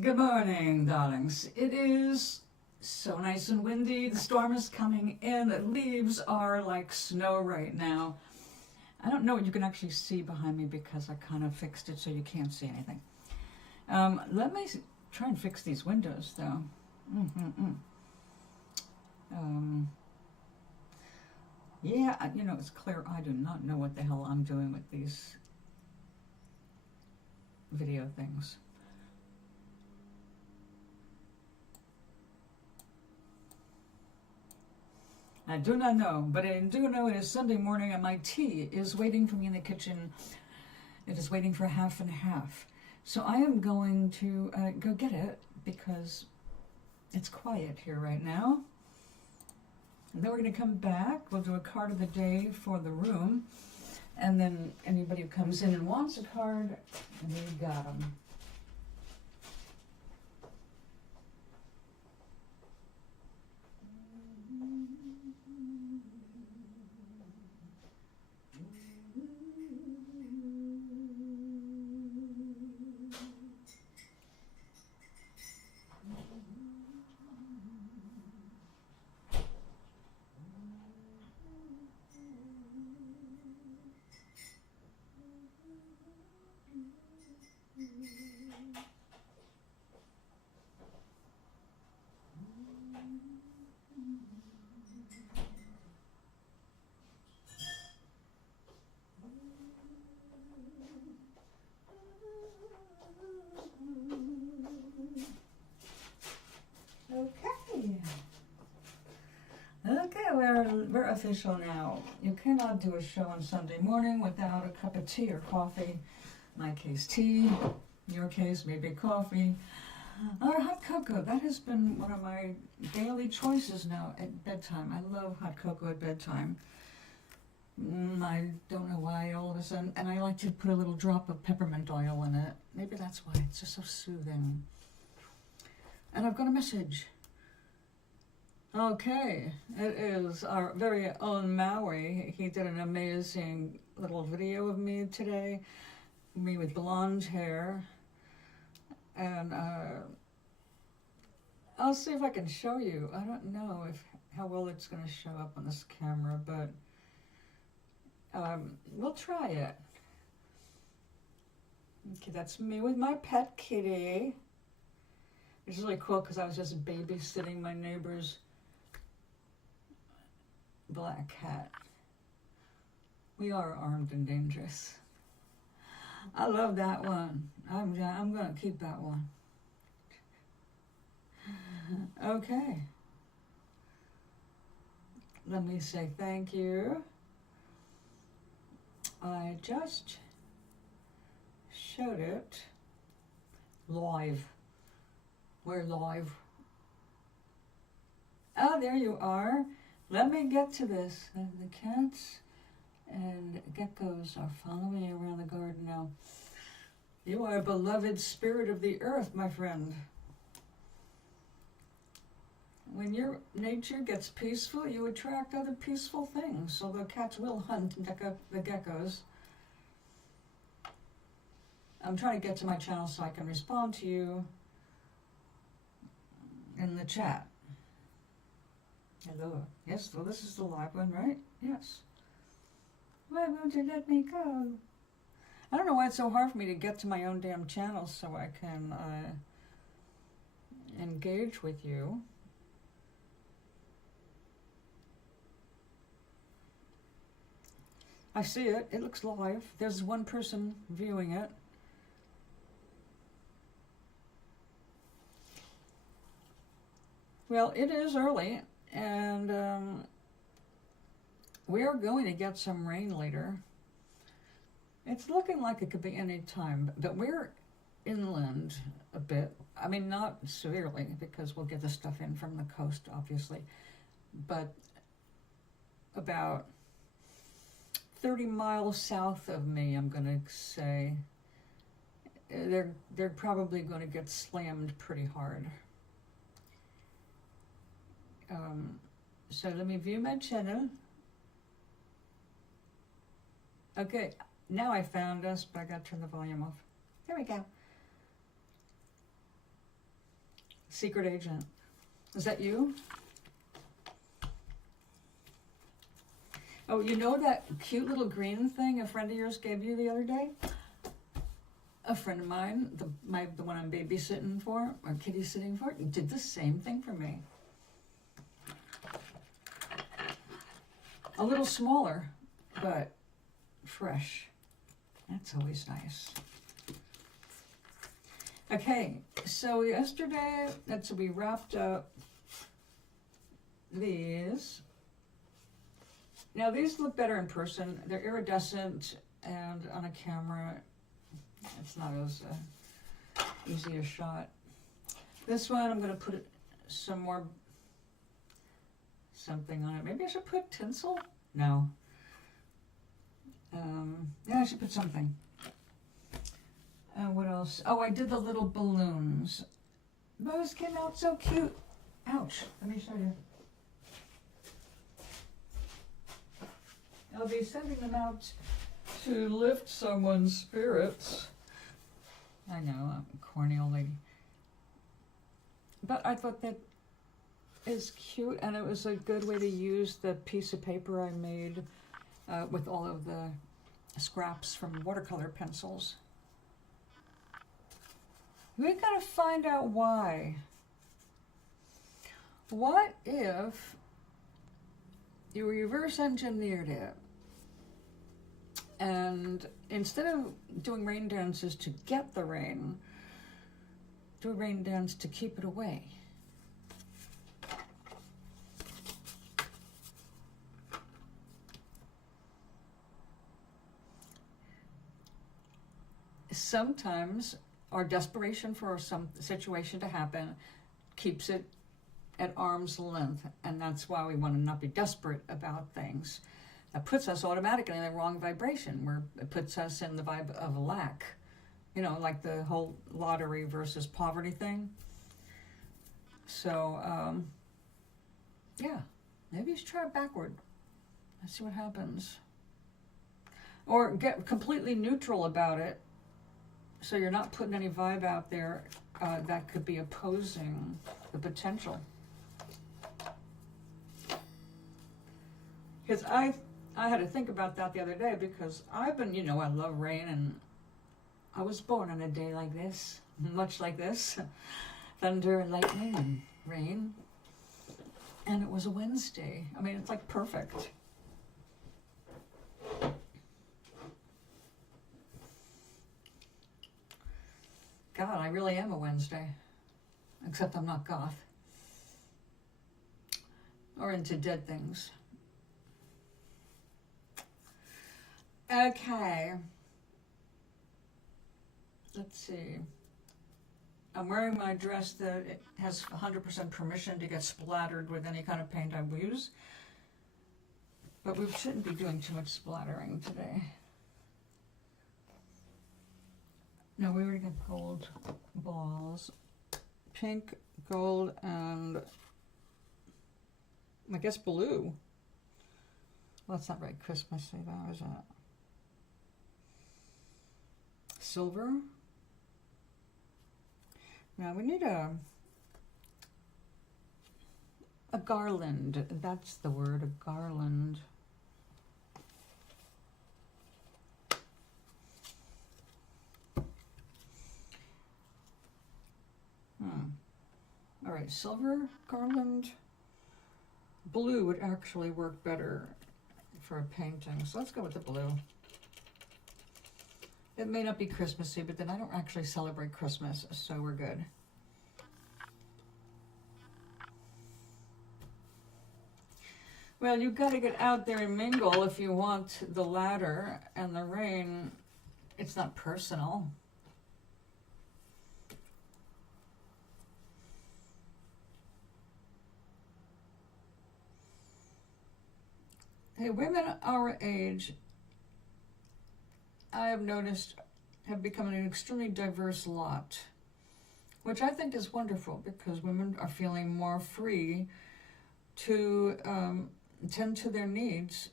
Good morning, darlings. It is so nice and windy. The storm is coming in. The leaves are like snow right now. I don't know what you can actually see behind me because I kind of fixed it so you can't see anything. Let me try and fix these windows, though. Yeah, it's clear I do not know what the hell I'm doing with these video things. I do not know, but I do know it is Sunday morning and my tea is waiting for me in the kitchen. It is waiting for half and half. So I am going to go get it because it's quiet here right now. And then we're going to come back. We'll do a card of the day for the room. And then anybody who comes in and wants a card, we got them. Okay, we're official now. You cannot do a show on Sunday morning without a cup of tea or coffee. In my case, tea. In your case, maybe coffee. Or hot cocoa. That has been one of my daily choices now at bedtime. I love hot cocoa at bedtime. I don't know why all of a sudden. And I like to put a little drop of peppermint oil in it. Maybe that's why. It's just so soothing. And I've got a message. Okay, it is our very own Maui. He did an amazing little video of me today, me with blonde hair, and I'll see if I can show you. I don't know how well it's going to show up on this camera, but we'll try it. Okay, that's me with my pet kitty. It's really cool because I was just babysitting my neighbor's black cat. We are armed and dangerous. I love that one. I'm gonna keep that one. Okay. Let me say thank you. I just showed it live. We're live. Oh, there you are. Let me get to this. The cats and geckos are following me around the garden now. You are a beloved spirit of the earth, my friend. When your nature gets peaceful, you attract other peaceful things. So the cats will hunt the geckos. I'm trying to get to my channel so I can respond to you in the chat. Hello. Yes, well, this is the live one, right? Yes. Why won't you let me go? I don't know why it's so hard for me to get to my own damn channel so I can engage with you. I see it. It looks live. There's one person viewing it. Well, it is early. And we are going to get some rain later. It's looking like it could be any time, but we're inland a bit. I mean, not severely, because we'll get the stuff in from the coast, obviously. But about 30 miles south of me, I'm going to say, they're probably going to get slammed pretty hard. So let me view my channel. Okay, now I found us, but I got to turn the volume off. There we go. Secret agent. Is that you? Oh, you know that cute little green thing a friend of yours gave you the other day? A friend of mine, the one I'm babysitting for, or kitty sitting for, did the same thing for me. A little smaller, but fresh. That's always nice. Okay, so yesterday, we wrapped up these. Now these look better in person. They're iridescent, and on a camera, it's not as easy a shot. This one, I'm going to put some more something on it. Maybe I should put tinsel? No. Yeah, I should put something. What else? Oh, I did the little balloons. Those came out so cute. Ouch. Let me show you. I'll be sending them out to lift someone's spirits. I know, I'm a corny old lady. But I thought that is cute, and it was a good way to use the piece of paper I made with all of the scraps from watercolor pencils. We gotta find out why. What if you reverse engineered it, and instead of doing rain dances to get the rain, do a rain dance to keep it away? Sometimes our desperation for some situation to happen keeps it at arm's length, and that's why we want to not be desperate about things. That puts us automatically in the wrong vibration, where it puts us in the vibe of lack. You know, like the whole lottery versus poverty thing. So, yeah, maybe you should try it backward. Let's see what happens. Or get completely neutral about it, so you're not putting any vibe out there that could be opposing the potential. Because I had to think about that the other day, because I've been, you know, I love rain, and I was born on a day like this, much like this. Thunder and lightning and rain. And it was a Wednesday. I mean, it's like perfect. God, I really am a Wednesday. Except I'm not goth. Or into dead things. Okay. Let's see. I'm wearing my dress that it has 100% permission to get splattered with any kind of paint I use. But we shouldn't be doing too much splattering today. No, we already got gold balls. Pink, gold, and I guess blue. Well, that's not very Christmassy though, is it? Silver. Now we need a garland. That's the word, a garland. All right, silver garland. Blue would actually work better for a painting, so let's go with the blue. It may not be Christmassy, but then I don't actually celebrate Christmas, so we're good. Well, you've got to get out there and mingle if you want the ladder, and the rain, it's not personal. Hey, women our age, I have noticed, have become an extremely diverse lot, which I think is wonderful, because women are feeling more free to tend to their needs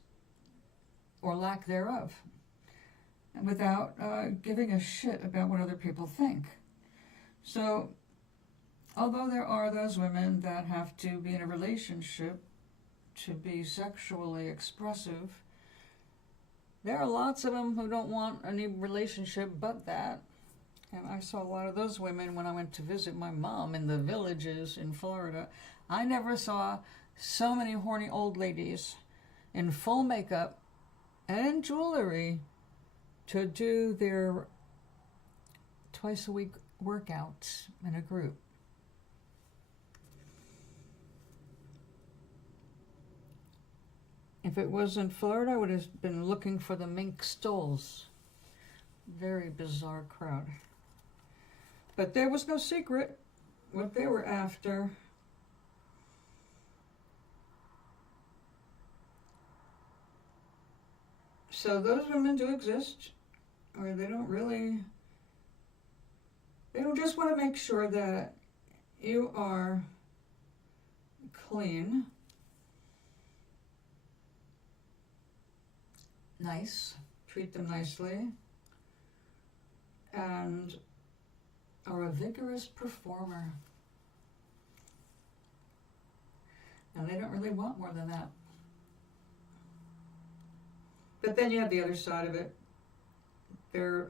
or lack thereof without giving a shit about what other people think. So although there are those women that have to be in a relationship to be sexually expressive, there are lots of them who don't want any relationship but that. And I saw a lot of those women when I went to visit my mom in the villages in Florida. I never saw so many horny old ladies in full makeup and jewelry to do their twice-a-week workouts in a group. If it was in Florida, I would have been looking for the mink stoles. Very bizarre crowd. But there was no secret what they were after. So those women do exist, or they don't just want to make sure that you are clean, nice, treat them nicely, and are a vigorous performer. And they don't really want more than that. But then you have the other side of it. They're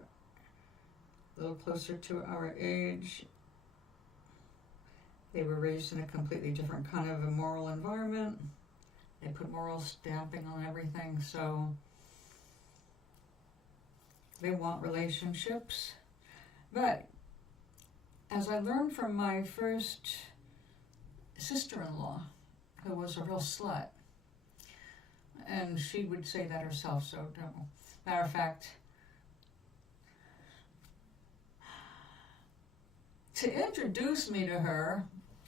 a little closer to our age. They were raised in a completely different kind of a moral environment. They put moral stamping on everything, so they want relationships. But as I learned from my first sister-in-law, who was a real slut, and she would say that herself, so no. Matter of fact, to introduce me to her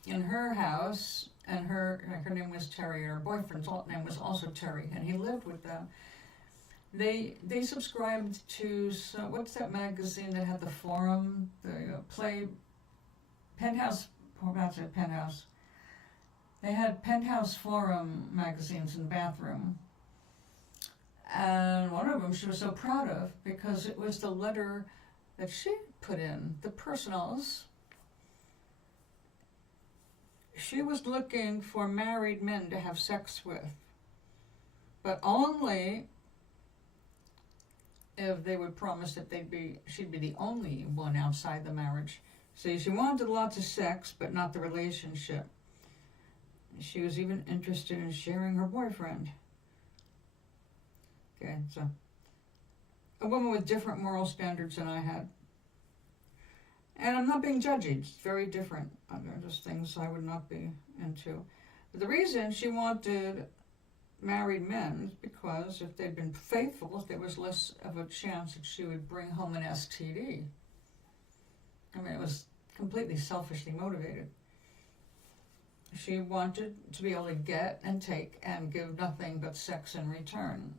in her house, and her name was Terry, and her boyfriend's name was also Terry, and he lived with them. They subscribed to what's that magazine that had the forum, the Penthouse. That's it, Penthouse. They had Penthouse Forum magazines in the bathroom. And one of them she was so proud of because it was the letter that she put in, the personals. She was looking for married men to have sex with, but only if they would promise that she'd be the only one outside the marriage. So she wanted lots of sex, but not the relationship. She was even interested in sharing her boyfriend. Okay, so a woman with different moral standards than I had. And I'm not being judgy, it's very different. They're just things I would not be into. But the reason she wanted married men is because if they'd been faithful, there was less of a chance that she would bring home an STD. I mean, it was completely selfishly motivated. She wanted to be able to get and take and give nothing but sex in return.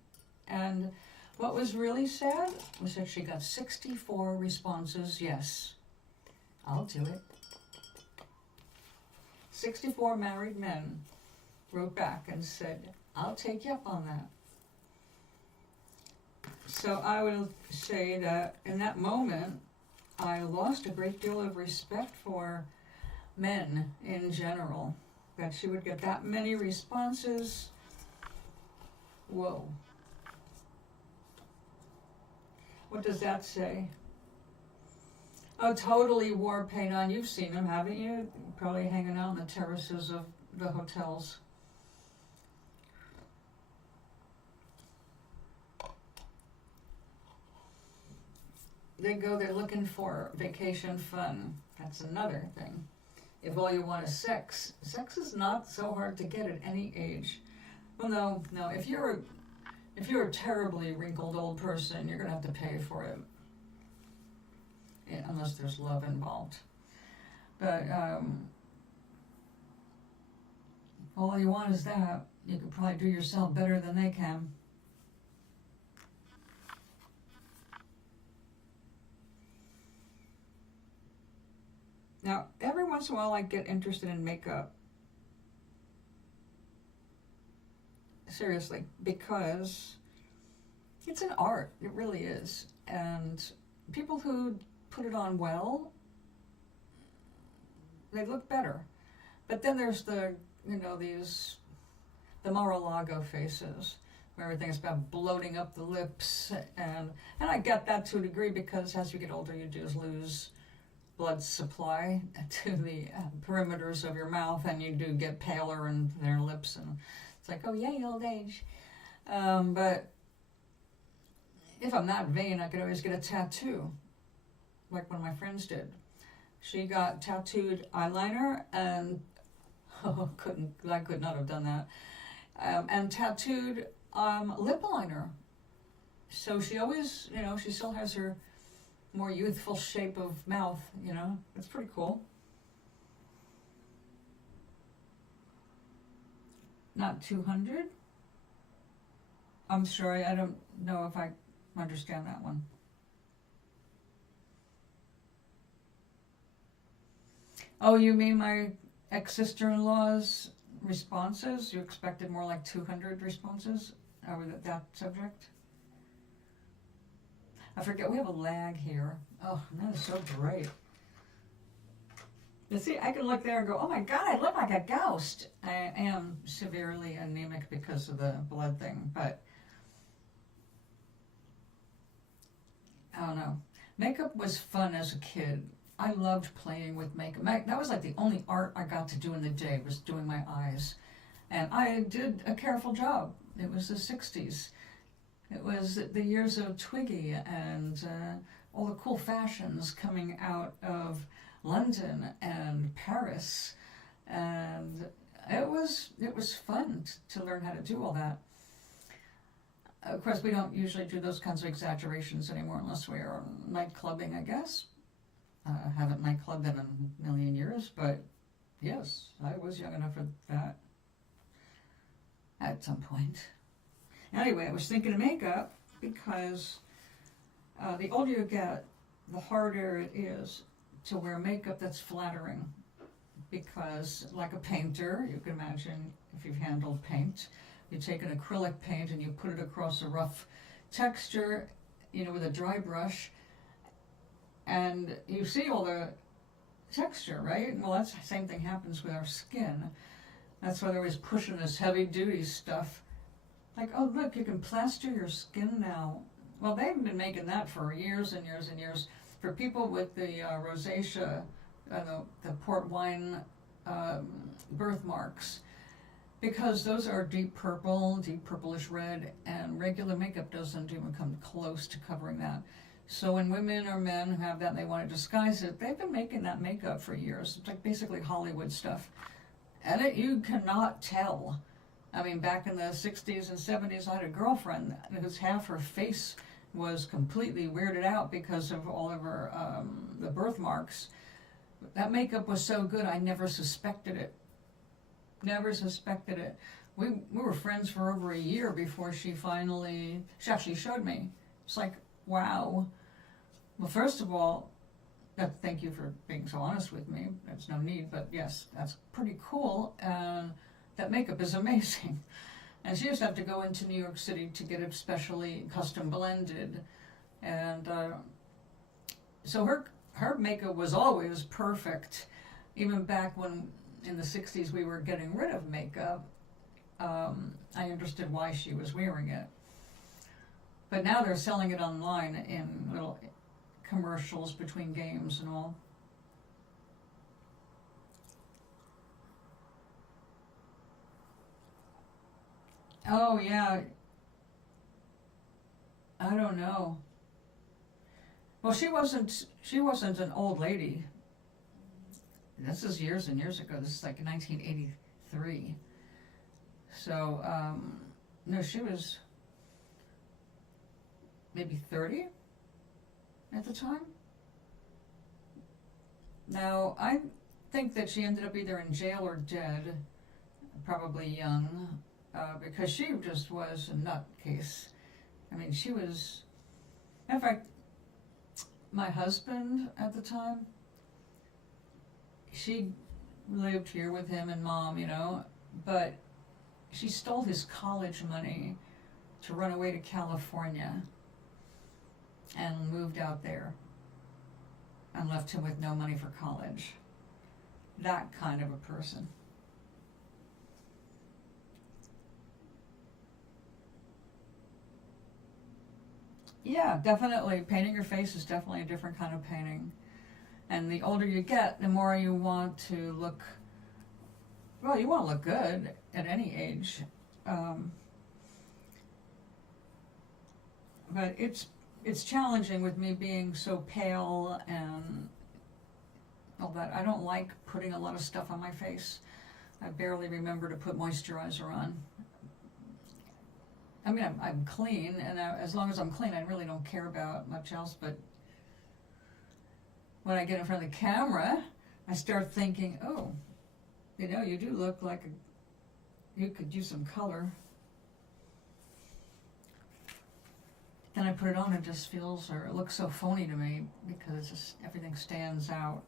And what was really sad was that she got 64 responses, yes, I'll do it. 64 married men wrote back and said, I'll take you up on that. So I will say that in that moment, I lost a great deal of respect for men in general. That she would get that many responses. Whoa. What does that say? Oh, totally war paint on. You've seen them, haven't you? Probably hanging out on the terraces of the hotels. They go there looking for vacation fun. That's another thing. If all you want is sex is not so hard to get at any age. Well, no. If you're a terribly wrinkled old person, you're gonna have to pay for it, unless there's love involved. But all you want is that. You could probably do yourself better than they can. Now, every once in a while I get interested in makeup. Seriously, because it's an art. It really is. And people who put it on well they look better. But then there's the, the Mar-a-Lago faces, where everything's about bloating up the lips, and I get that to a degree, because as you get older you do lose blood supply to the perimeters of your mouth, and you do get paler in their lips, and it's like, oh yay, old age. But if I'm not vain, I could always get a tattoo, like one of my friends did. She got tattooed eyeliner, and I could not have done that. And tattooed lip liner. So she always, she still has her more youthful shape of mouth, It's pretty cool. Not 200? I'm sorry, I don't know if I understand that one. Oh, you mean my ex-sister-in-law's responses? You expected more like 200 responses over that subject? I forget, we have a lag here. Oh, that is so great. You see, I can look there and go, oh my God, I look like a ghost. I am severely anemic because of the blood thing, but I don't know. Makeup was fun as a kid. I loved playing with makeup. That was like the only art I got to do in the day, was doing my eyes. And I did a careful job. It was the 60s. It was the years of Twiggy and all the cool fashions coming out of London and Paris. And it was fun to learn how to do all that. Of course, we don't usually do those kinds of exaggerations anymore unless we are night clubbing, I guess. Haven't nightclubbed in a million years, but yes, I was young enough for that at some point. Anyway, I was thinking of makeup because the older you get, the harder it is to wear makeup that's flattering. Because like a painter, you can imagine if you've handled paint, you take an acrylic paint and you put it across a rough texture, with a dry brush, and you see all the texture, right? Well, that's the same thing happens with our skin. That's why they're always pushing this heavy-duty stuff. Like, oh, look, you can plaster your skin now. Well, they've been making that for years and years and years. For people with the rosacea, the port wine birthmarks, because those are deep purple, deep purplish red, and regular makeup doesn't even come close to covering that. So when women or men who have that and they want to disguise it, they've been making that makeup for years. It's like basically Hollywood stuff. And you cannot tell. I mean, back in the 60s and 70s, I had a girlfriend whose half her face was completely weirded out because of all of her, the birthmarks. That makeup was so good, I never suspected it. Never suspected it. We were friends for over a year before she actually showed me. It's like, wow. Well, first of all, thank you for being so honest with me. There's no need, but yes, that's pretty cool. That makeup is amazing. And she used to have to go into New York City to get it specially custom blended. And so her makeup was always perfect. Even back when in the 60s we were getting rid of makeup, I understood why she was wearing it. But now they're selling it online in little commercials between games and all. Oh yeah, I don't know. Well, she wasn't an old lady. This is years and years ago. This is like 1983. So, no, she was maybe 30 at the time. Now, I think that she ended up either in jail or dead, probably young, because she just was a nutcase. I mean, she was... In fact, my husband at the time, she lived here with him and Mom, but she stole his college money to run away to California and moved out there and left him with no money for college. that kind of a person. Yeah, definitely. Painting your face is definitely a different kind of painting. And the older you get, the more you want to look, well, you want to look good at any age. But it's challenging with me being so pale and all that. I don't like putting a lot of stuff on my face. I barely remember to put moisturizer on. I mean, I'm clean, and as long as I'm clean, I really don't care about much else. But when I get in front of the camera, I start thinking, oh, you know, you do look like you could use some color. Then I put it on and it just feels, or it looks so phony to me because just everything stands out.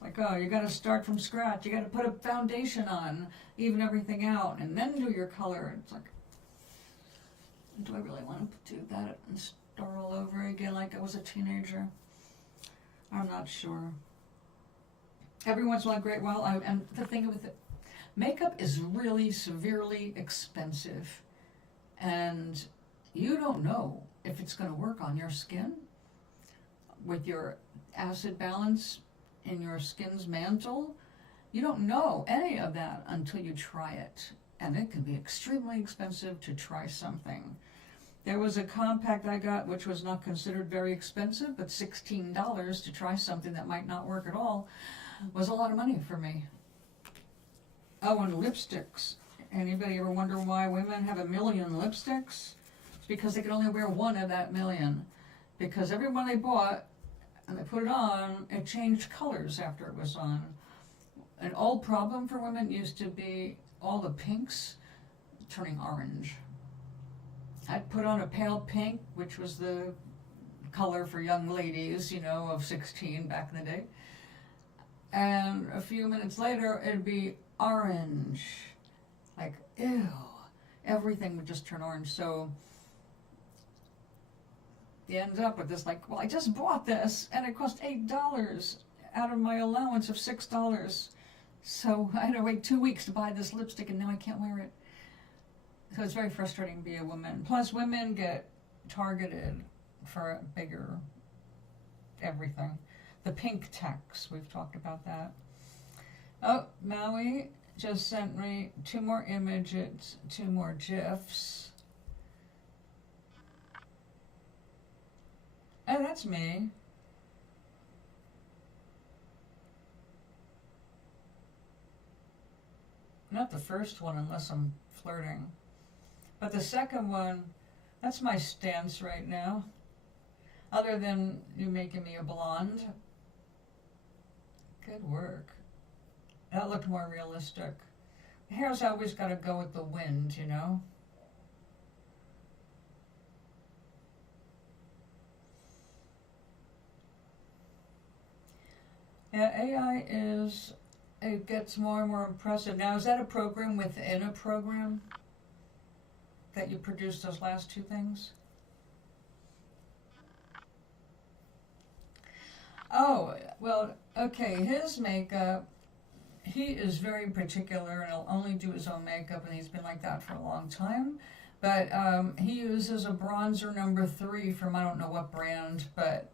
Like, oh, you got to start from scratch. You got to put a foundation on, even everything out, and then do your color. It's like, do I really want to do that and start all over again like I was a teenager? I'm not sure. Every once in a while, great while, and the thing with it, makeup is really severely expensive, and you don't know if it's going to work on your skin with your acid balance in your skin's mantle. You don't know any of that until you try it, and it can be extremely expensive to try something. There was a compact I got which was not considered very expensive, but $16 to try something that might not work at all was a lot of money for me. Oh, and lipsticks. Anybody ever wonder why women have 1 million lipsticks? It's because they could only wear one of that million. Because every one they bought and they put it on, it changed colors after it was on. An old problem for women used to be all the pinks turning orange. I'd put on a pale pink, which was the color for young ladies, you know, of 16 back in the day. And a few minutes later, it'd be orange. Like, ew. Everything would just turn orange. So you end up with this, like, well, I just bought this, and it cost $8 out of my allowance of $6. So I had to wait 2 weeks to buy this lipstick, and now I can't wear it. So it's very frustrating to be a woman. Plus, women get targeted for bigger everything. The pink tax, we've talked about that. Oh, Maui just sent me 2 more images, 2 more GIFs. Oh, that's me. Not the first one unless I'm flirting. But the second one, that's my stance right now. Other than you making me a blonde. Good work. That looked more realistic. The hair's always got to go with the wind, you know? Yeah, AI it gets more and more impressive. Now, is that a program within a program that you produced those last 2 things? Oh, well, okay, his makeup, he is very particular and he'll only do his own makeup, and he's been like that for a long time. But he uses a bronzer number 3 from I don't know what brand, but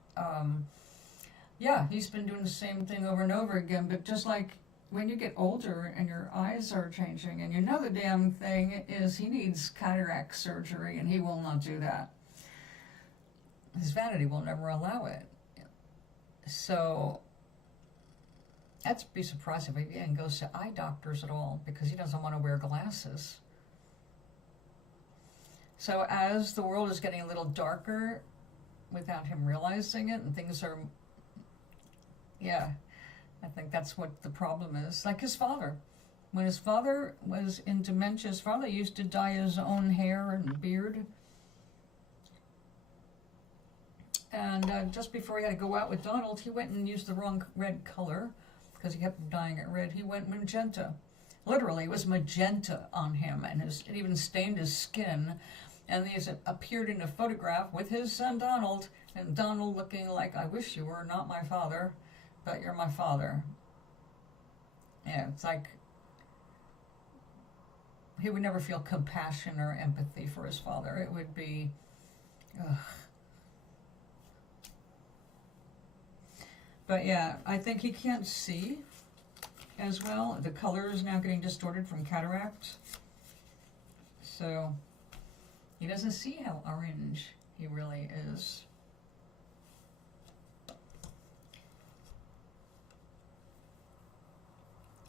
yeah, he's been doing the same thing over and over again. But just like when you get older and your eyes are changing, and you know the damn thing is he needs cataract surgery, and he will not do that. His vanity will never allow it. So I'd be surprised if he even goes to eye doctors at all, because he doesn't want to wear glasses. So as the world is getting a little darker without him realizing it, and things are, yeah, I think that's what the problem is. Like his father. When his father was in dementia, his father used to dye his own hair and beard. And just before he had to go out with Donald, he went and used the wrong red color because he kept dyeing it red. He went magenta. Literally, it was magenta on him, and it even stained his skin. And he appeared in a photograph with his son Donald, and Donald looking like, I wish you were not my father, but you're my father. Yeah, it's like he would never feel compassion or empathy for his father. It would be, ugh. But yeah, I think he can't see as well. The color is now getting distorted from cataract. So he doesn't see how orange he really is.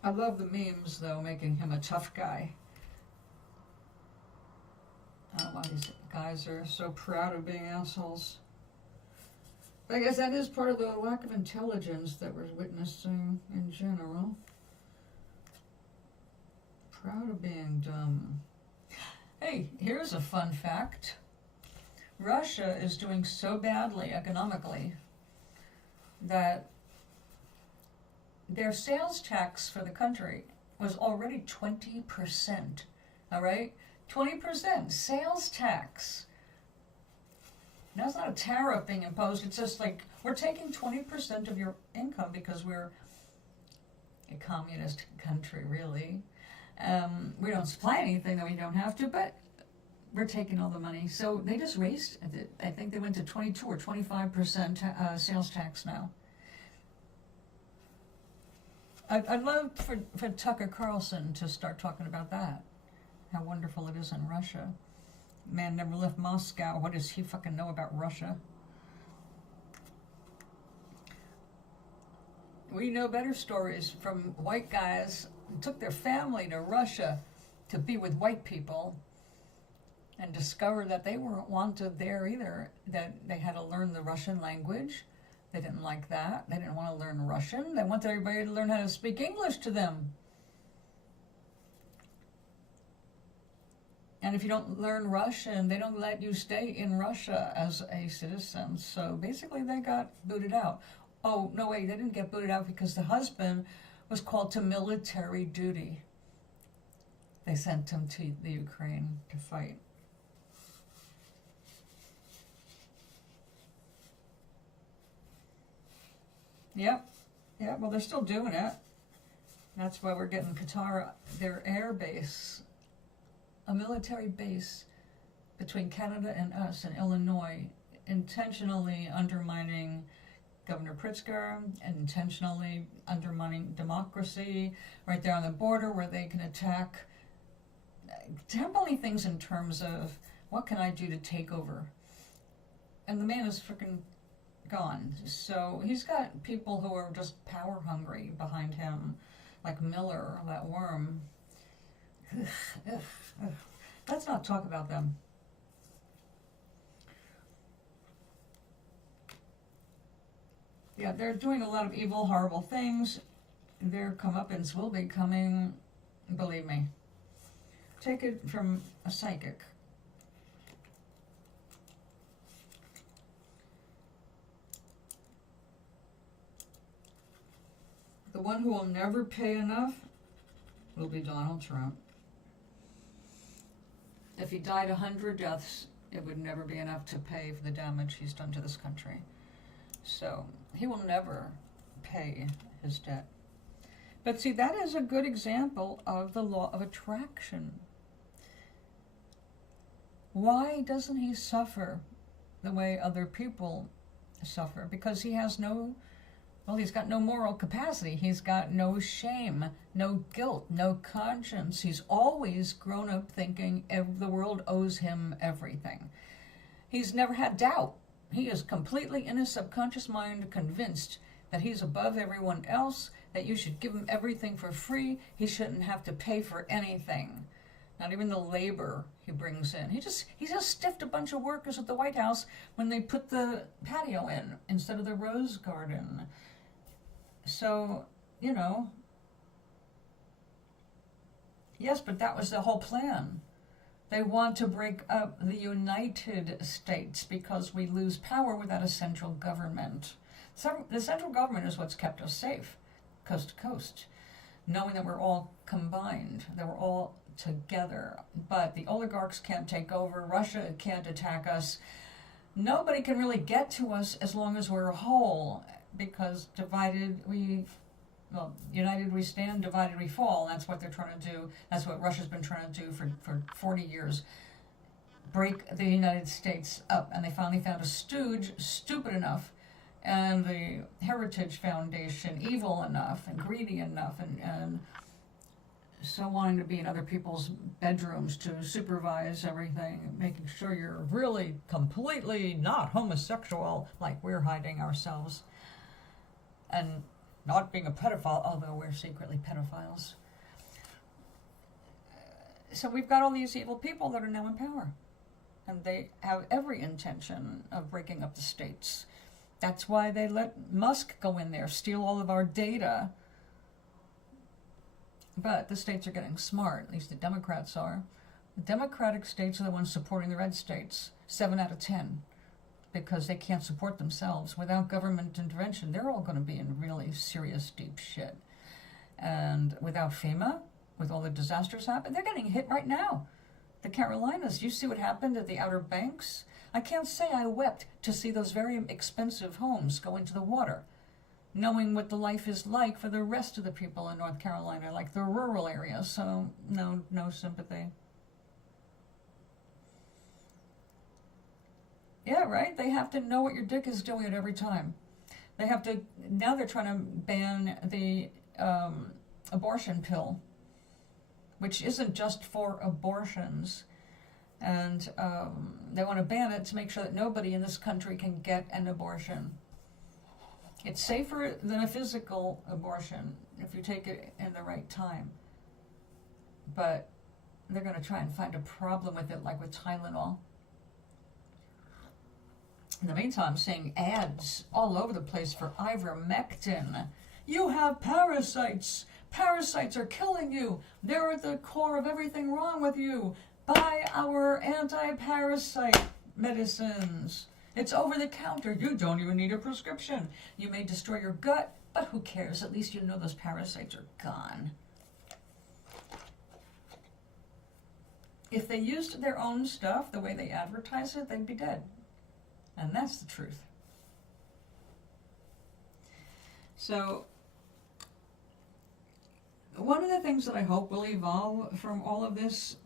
I love the memes, though, making him a tough guy. I don't know why these guys are so proud of being assholes. But I guess that is part of the lack of intelligence that we're witnessing in general. Proud of being dumb. Hey, here's a fun fact. Russia is doing so badly economically that their sales tax for the country was already 20%. All right? 20% sales tax. Now, it's not a tariff being imposed. It's just like, we're taking 20% of your income because we're a communist country, really. We don't supply anything that we don't have to, but we're taking all the money. So they just raised, I think they went to 22 or 25% sales tax now. I'd love for Tucker Carlson to start talking about that. How wonderful it is in Russia. Man never left Moscow. What does he fucking know about Russia? We know better stories from white guys who took their family to Russia to be with white people and discovered that they weren't wanted there either, that they had to learn the Russian language. They didn't like that. They didn't want to learn Russian. They wanted everybody to learn how to speak English to them. And if you don't learn Russian, they don't let you stay in Russia as a citizen. So basically they got booted out. Oh, no, wait, they didn't get booted out because the husband was called to military duty. They sent him to the Ukraine to fight. Yep. Yeah, well, they're still doing it. That's why we're getting Qatar, their air base, a military base between Canada and us in Illinois, intentionally undermining Governor Pritzker, and intentionally undermining democracy right there on the border where they can attack temporary things in terms of what can I do to take over. And the man is freaking gone. So he's got people who are just power hungry behind him, like Miller, that worm. Ugh, ugh, ugh. Let's not talk about them. Yeah, they're doing a lot of evil, horrible things. Their comeuppance will be coming, believe me. Take it from a psychic. The one who will never pay enough will be Donald Trump. If he died 100 deaths, it would never be enough to pay for the damage he's done to this country. So he will never pay his debt. But see, that is a good example of the law of attraction. Why doesn't he suffer the way other people suffer? Because he has no, well, he's got no moral capacity. He's got no shame, no guilt, no conscience. He's always grown up thinking the world owes him everything. He's never had doubt. He is completely in his subconscious mind convinced that he's above everyone else, that you should give him everything for free. He shouldn't have to pay for anything. Not even the labor he brings in. He just stiffed a bunch of workers at the White House when they put the patio in instead of the rose garden. So, you know, yes, but that was the whole plan. They want to break up the United States because we lose power without a central government. The central government is what's kept us safe, coast to coast, knowing that we're all combined, that we're all together. But the oligarchs can't take over. Russia can't attack us. Nobody can really get to us as long as we're whole, because divided we well, united we stand, divided we fall. That's what they're trying to do. That's what Russia's been trying to do for 40 years. Break the United States up. And they finally found a stooge stupid enough, and the Heritage Foundation evil enough and greedy enough and so wanting to be in other people's bedrooms to supervise everything, making sure you're really completely not homosexual like we're hiding ourselves, and not being a pedophile, although we're secretly pedophiles. So we've got all these evil people that are now in power, and they have every intention of breaking up the states. That's why they let Musk go in there, steal all of our data. But the states are getting smart, at least the Democrats are. The Democratic states are the ones supporting the red states, 7 out of 10, because they can't support themselves. Without government intervention, they're all going to be in really serious, deep shit. And without FEMA, with all the disasters happening, they're getting hit right now. The Carolinas, you see what happened at the Outer Banks? I can't say I wept to see those very expensive homes go into the water, knowing what the life is like for the rest of the people in North Carolina, like the rural areas. So no sympathy. Yeah, right? They have to know what your dick is doing at every time. They have to, now they're trying to ban the abortion pill, which isn't just for abortions. And they want to ban it to make sure that nobody in this country can get an abortion. It's safer than a physical abortion if you take it in the right time. But they're going to try and find a problem with it, like with Tylenol. In the meantime, I'm seeing ads all over the place for ivermectin. You have parasites. Parasites are killing you. They're at the core of everything wrong with you. Buy our anti-parasite medicines. It's over the counter. You don't even need a prescription. You may destroy your gut, but who cares? At least you know those parasites are gone. If they used their own stuff the way they advertise it, they'd be dead. And that's the truth. So, one of the things that I hope will evolve from all of this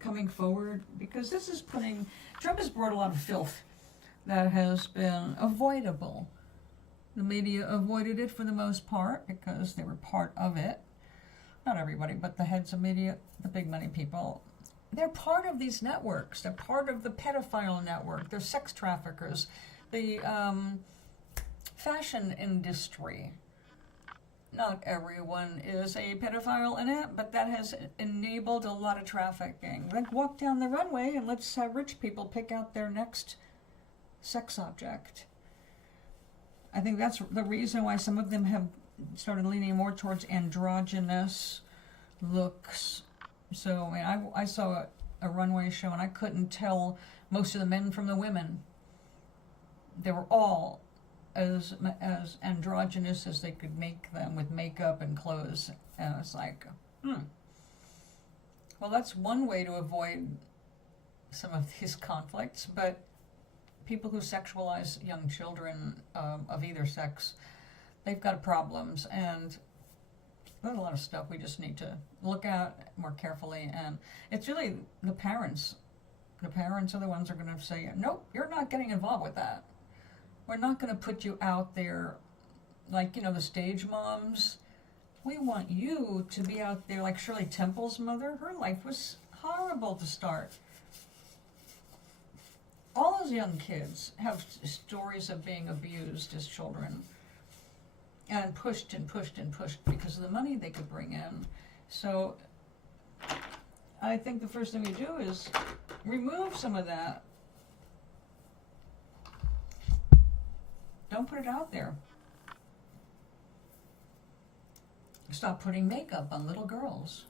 coming forward, because this is putting, Trump has brought a lot of filth that has been avoidable. The media avoided it for the most part because they were part of it. Not everybody, but the heads of media, the big money people, they're part of these networks. They're part of the pedophile network. They're sex traffickers. The fashion industry. Not everyone is a pedophile in it, but that has enabled a lot of trafficking. Like, walk down the runway and let's have rich people pick out their next sex object. I think that's the reason why some of them have started leaning more towards androgynous looks. So, I mean, I saw a runway show and I couldn't tell most of the men from the women. They were all as androgynous as they could make them with makeup and clothes. And it's like, well, that's one way to avoid some of these conflicts, but people who sexualize young children of either sex, they've got problems, and there's a lot of stuff we just need to look at more carefully. And it's really the parents. The parents are the ones who are going to say, nope, you're not getting involved with that. We're not going to put you out there like, the stage moms. We want you to be out there like Shirley Temple's mother. Her life was horrible to start. All those young kids have stories of being abused as children and pushed and pushed and pushed because of the money they could bring in. So I think the first thing you do is remove some of that. Don't put it out there. Stop putting makeup on little girls.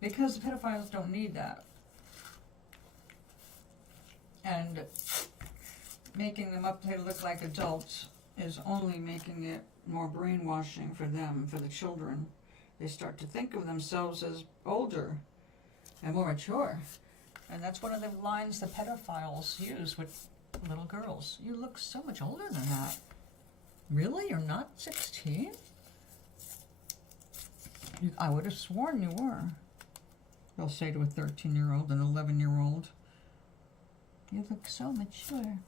Because the pedophiles don't need that. And making them up to look like adults is only making it more brainwashing for them, for the children. They start to think of themselves as older and more mature. And that's one of the lines the pedophiles use with little girls. You look so much older than that. Really? You're not 16? I would have sworn you were. They'll say to a 13-year-old, an 11-year-old, you look so mature.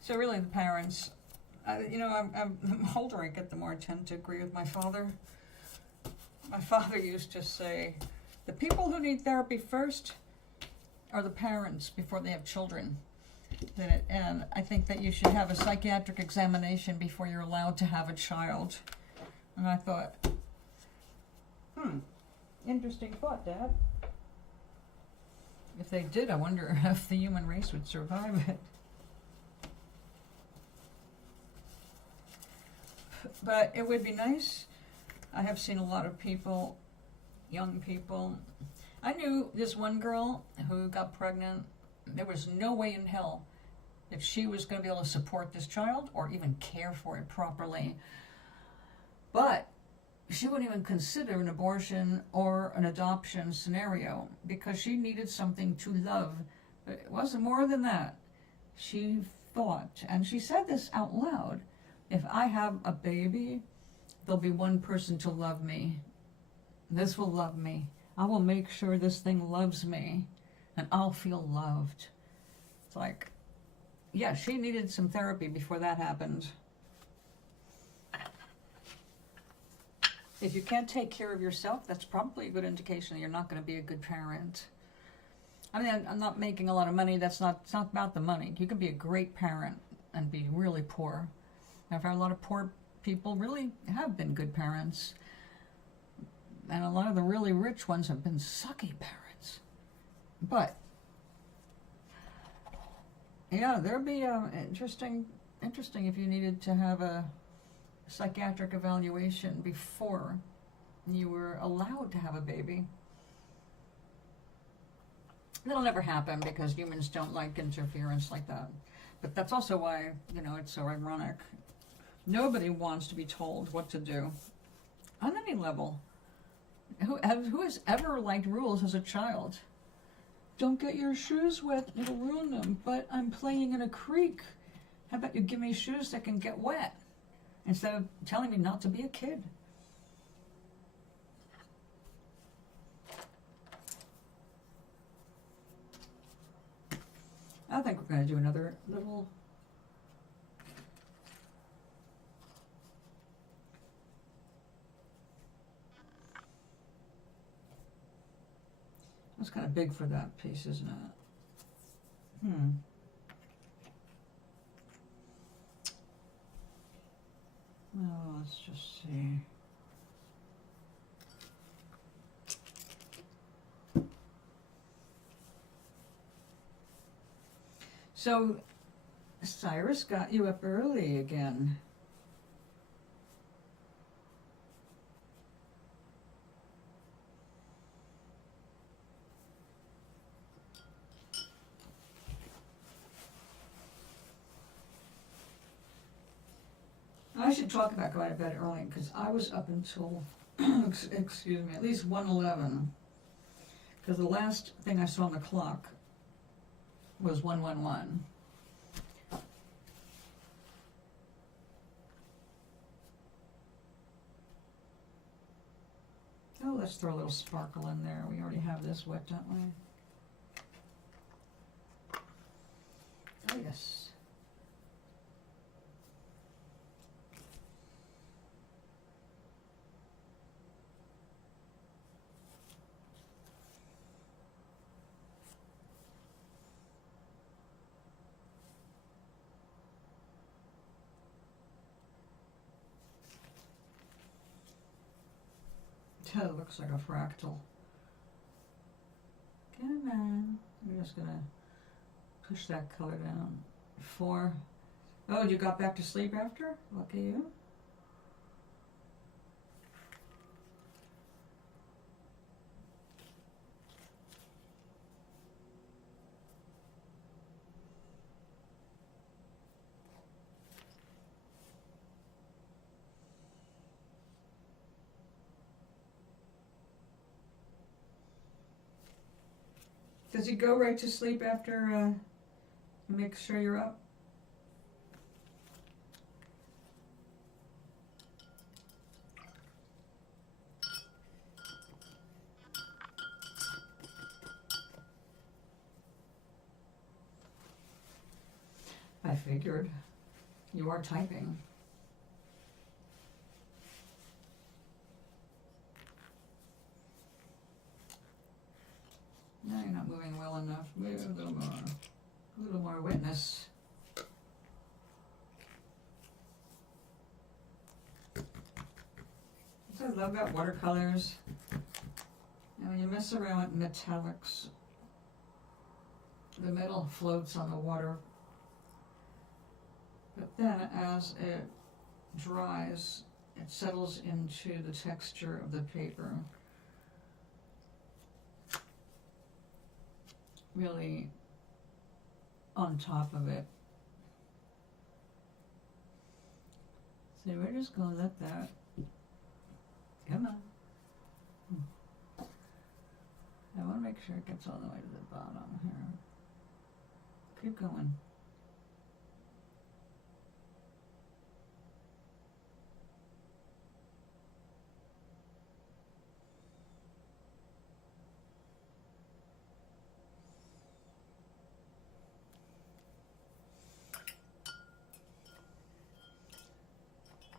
So really the parents, you know, the older I get, the more I tend to agree with my father. My father used to say, the people who need therapy first are the parents before they have children. And I think that you should have a psychiatric examination before you're allowed to have a child. And I thought, interesting thought, Dad. If they did, I wonder if the human race would survive it. But it would be nice. I have seen a lot of people, young people. I knew this one girl who got pregnant. There was no way in hell that she was going to be able to support this child or even care for it properly. But she wouldn't even consider an abortion or an adoption scenario because she needed something to love. But it wasn't more than that. She thought, and she said this out loud, if I have a baby, there'll be one person to love me. This will love me. I will make sure this thing loves me, and I'll feel loved. It's like, yeah, she needed some therapy before that happened. If you can't take care of yourself, that's probably a good indication that you're not going to be a good parent. I mean, I'm not making a lot of money. It's not about the money. You can be a great parent and be really poor. I've had a lot of poor people really have been good parents. And a lot of the really rich ones have been sucky parents. But, yeah, there'd be interesting if you needed to have a psychiatric evaluation before you were allowed to have a baby. That'll never happen because humans don't like interference like that. But that's also why, you know, it's so ironic. Nobody wants to be told what to do on any level. Who has ever liked rules as a child? Don't get your shoes wet, it'll ruin them. But I'm playing in a creek. How about you give me shoes that can get wet instead of telling me not to be a kid? I think we're going to do another little It's kind of big for that piece, isn't it? Well, let's just see. So, Cyrus got you up early again. I should talk about going to bed early because I was up until, excuse me, at least 1:11. Because the last thing I saw on the clock was 1:11. Oh, let's throw a little sparkle in there. We already have this wet, don't we? Oh, yes. It looks like a fractal. Come on. I'm just gonna push that color down. 4. Oh, you got back to sleep after? Lucky you. Does he go right to sleep after make sure you're up? I figured. You are typing. No, you're not moving well enough. Move a little more. A little more witness. That's what I love about watercolors. And when you mess around with metallics, the metal floats on the water. But then as it dries, it settles into the texture of the paper. Really on top of it. So we're just gonna let that, come on. I wanna make sure it gets all the way to the bottom here. Keep going.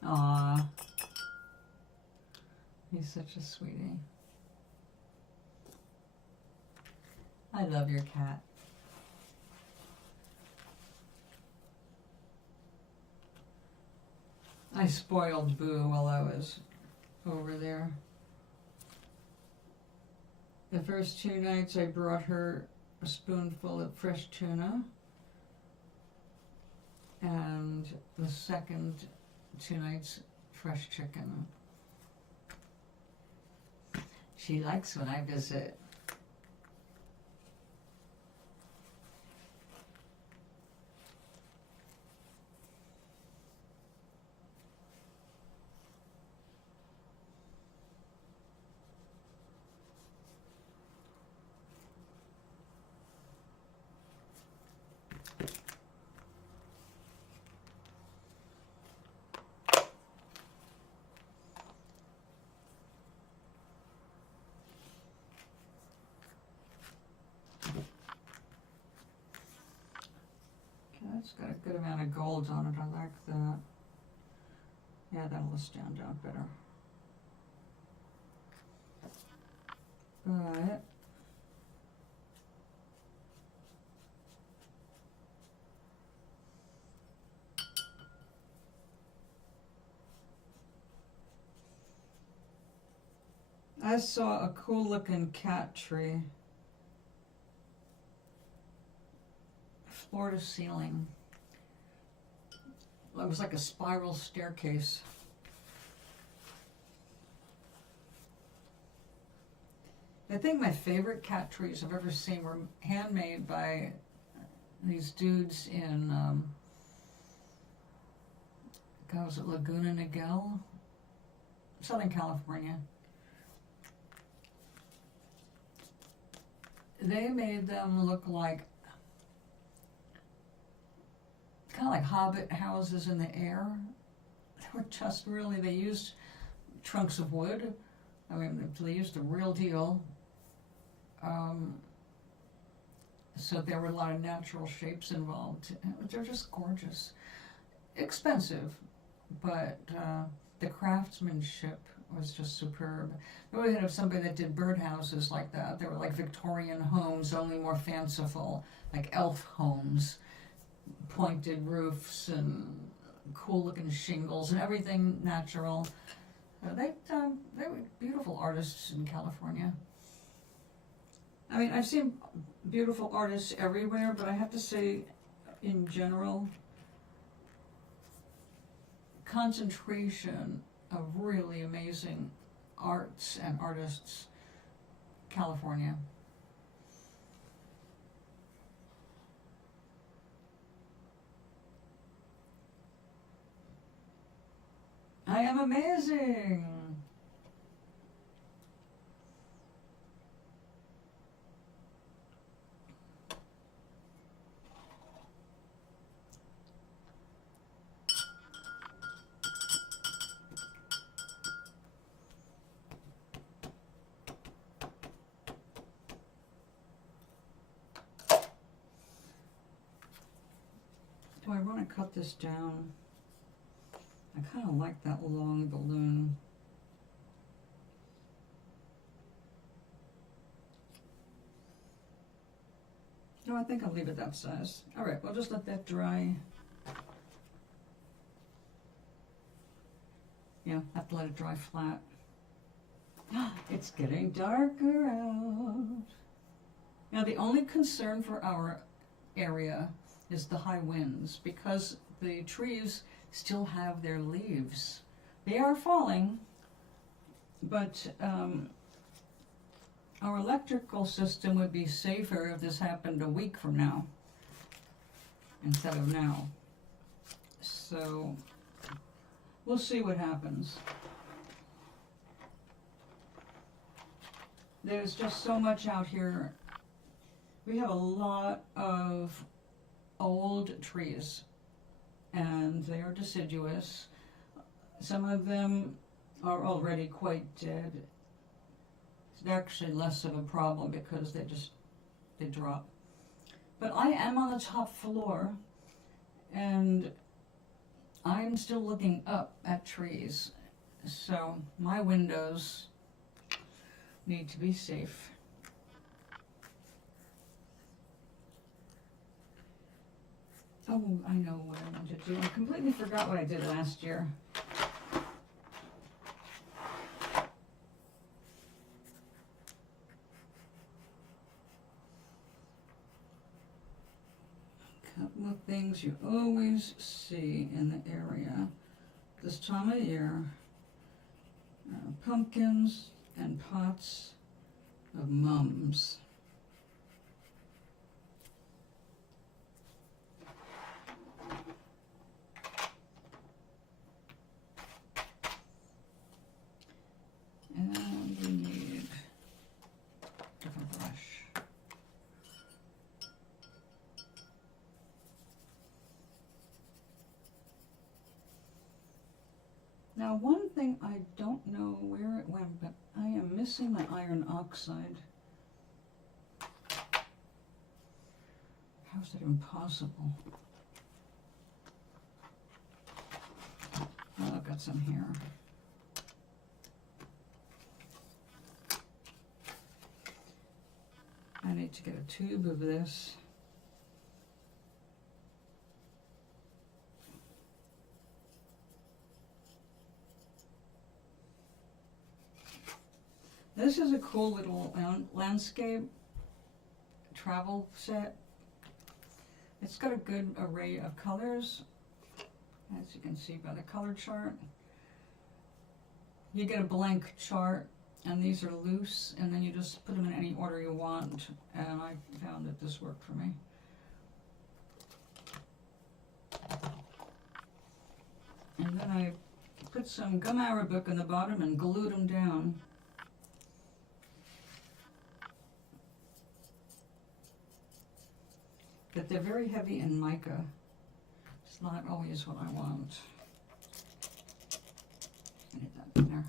Aww. He's such a sweetie. I love your cat. I spoiled Boo while I was over there. The first 2 nights I brought her a spoonful of fresh tuna. And the second 2 nights, fresh chicken. She likes when I visit. It's got a good amount of gold on it. I like that. Yeah, that'll stand out better. But I saw a cool looking cat tree. Floor to ceiling. It was like a spiral staircase. I think my favorite cat trees I've ever seen were handmade by these dudes in, God, was it Laguna Niguel? Southern California. They made them look like kind of like hobbit houses in the air. They were just really, they used trunks of wood. I mean, they used the real deal. So there were a lot of natural shapes involved. They're just gorgeous. Expensive, but the craftsmanship was just superb. We would have somebody that did birdhouses like that. They were like Victorian homes, only more fanciful, like elf homes. Pointed roofs and cool looking shingles and everything natural. They were beautiful artists in California. I mean, I've seen beautiful artists everywhere, but I have to say, in general, concentration of really amazing arts and artists, California. I am amazing. Do I want to cut this down? I kind of like that long balloon. No, I think I'll leave it that size. All right, we'll just let that dry. Yeah, have to let it dry flat. It's getting darker out. Now, the only concern for our area is the high winds, because the trees still have their leaves. They are falling, but our electrical system would be safer if this happened a week from now instead of now. So we'll see what happens. There's just so much out here. We have a lot of old trees, and they are deciduous. Some of them are already quite dead. It's actually less of a problem because they drop. But I am on the top floor, and I'm still looking up at trees, so my windows need to be safe. Oh, I know what I want to do. I completely forgot what I did last year. A couple of things you always see in the area this time of year are pumpkins and pots of mums. And we need a different brush. Now, one thing I don't know where it went, but I am missing my iron oxide. How is that impossible? Oh, I've got some here. I need to get a tube of this. This is a cool little landscape travel set. It's got a good array of colors, as you can see by the color chart. You get a blank chart, and these are loose, and then you just put them in any order you want, and I found that this worked for me. And then I put some gum arabic in the bottom and glued them down. But they're very heavy in mica. It's not always what I want. I need that in there.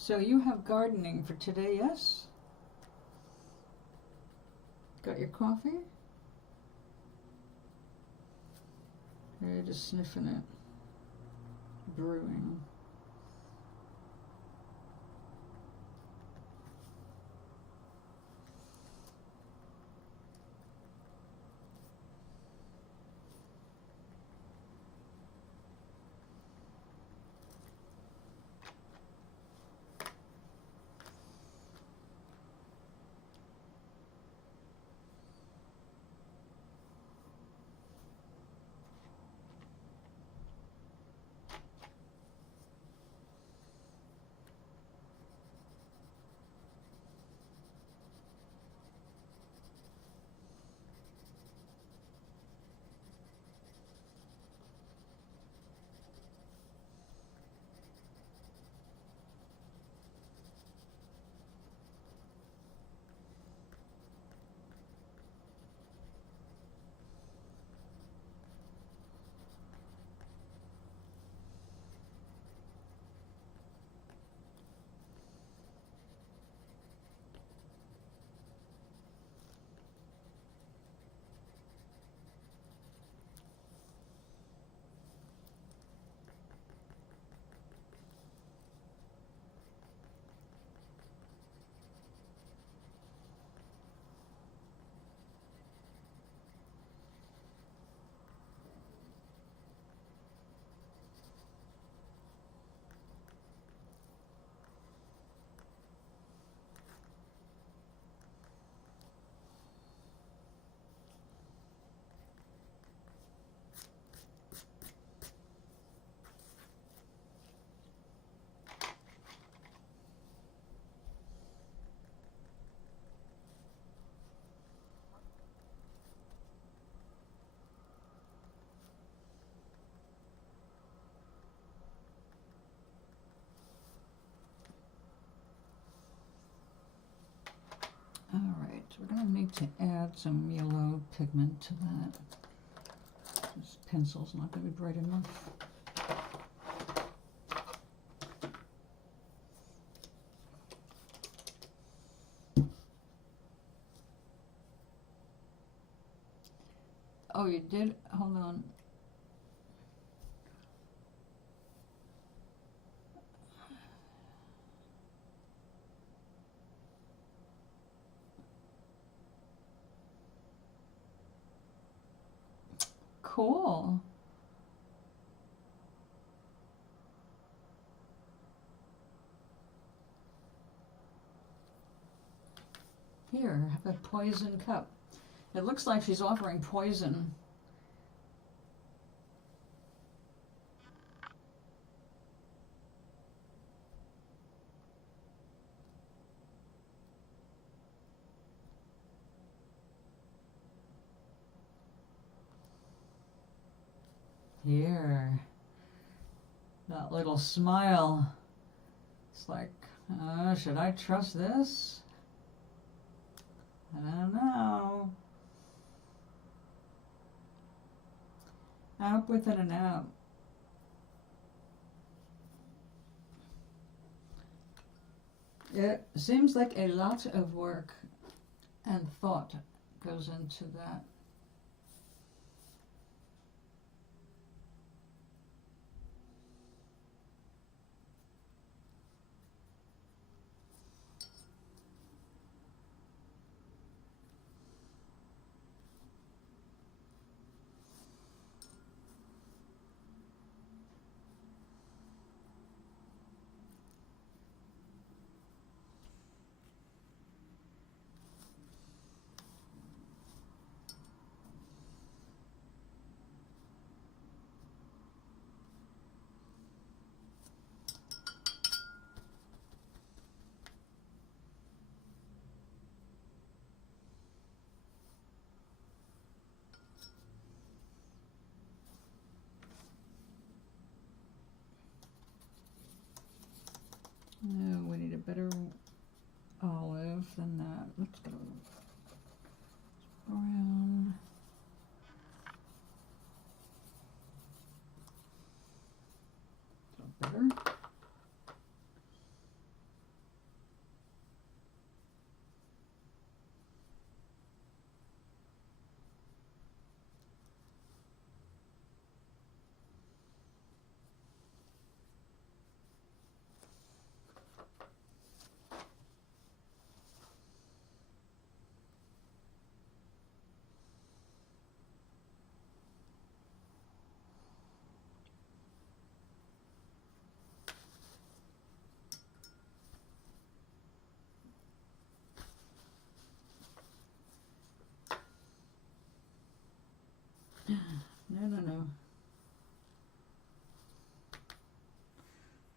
So you have gardening for today, yes? Got your coffee? Or are you just sniffing it? Brewing. Alright, we're going to need to add some yellow pigment to that. This pencil's not going to be bright enough. Oh, you did? Hold on. Cool. Here, have a poison cup. It looks like she's offering poison. Here. That little smile. It's like, should I trust this? I don't know. Out with it and out. It seems like a lot of work and thought goes into that. No, we need a better olive than that. Let's go brown. A little better.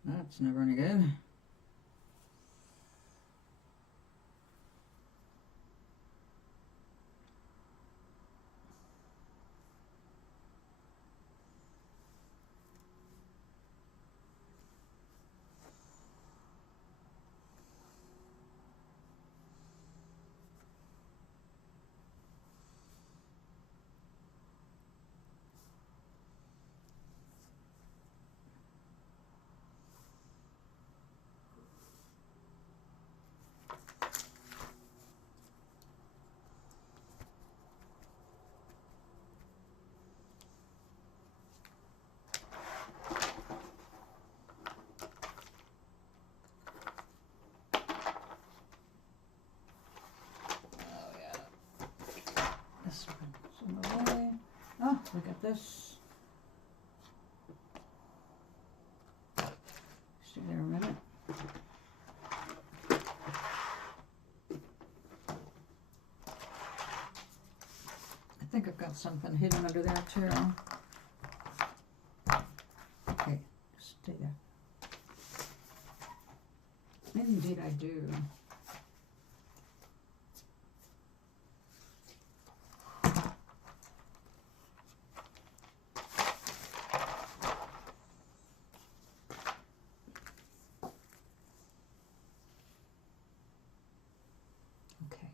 That's never any good. This one, away. Oh, look at this. Stay there a minute. I think I've got something hidden under there too. Okay, stay there. Indeed I do. Okay.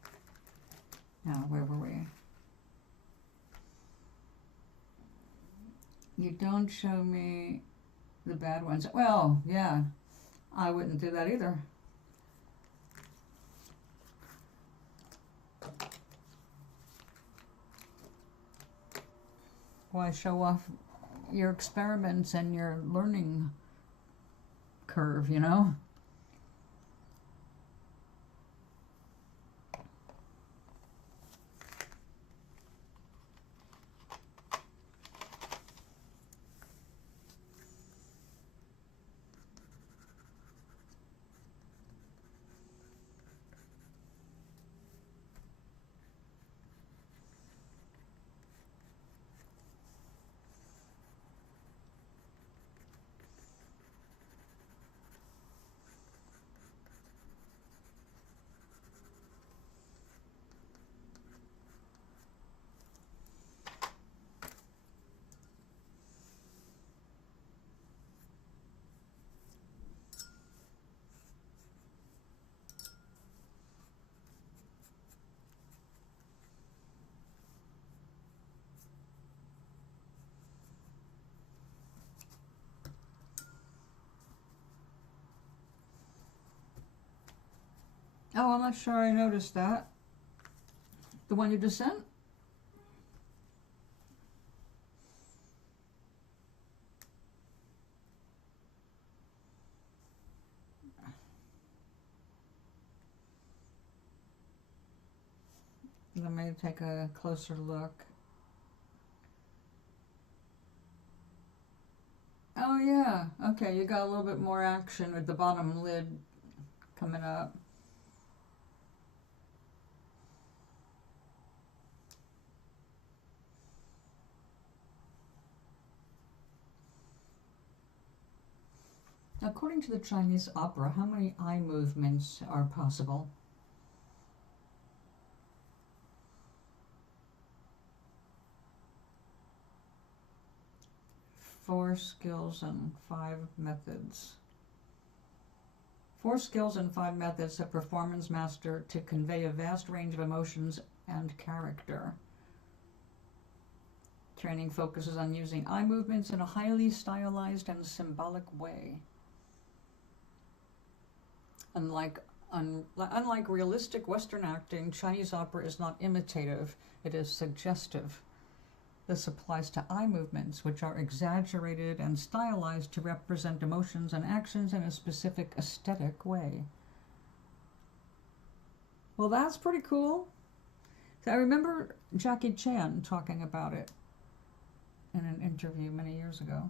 Now, where were we? You don't show me the bad ones. Well, yeah, I wouldn't do that either. Why show off your experiments and your learning curve, you know? Oh, I'm not sure I noticed that. The one you just sent? Let me take a closer look. Oh yeah, okay, you got a little bit more action with the bottom lid coming up. According to the Chinese opera, how many eye movements are possible? 4 skills and 5 methods. 4 skills and 5 methods that performance master to convey a vast range of emotions and character. Training focuses on using eye movements in a highly stylized and symbolic way. Unlike realistic Western acting, Chinese opera is not imitative, it is suggestive. This applies to eye movements, which are exaggerated and stylized to represent emotions and actions in a specific aesthetic way. Well, that's pretty cool. So I remember Jackie Chan talking about it in an interview many years ago.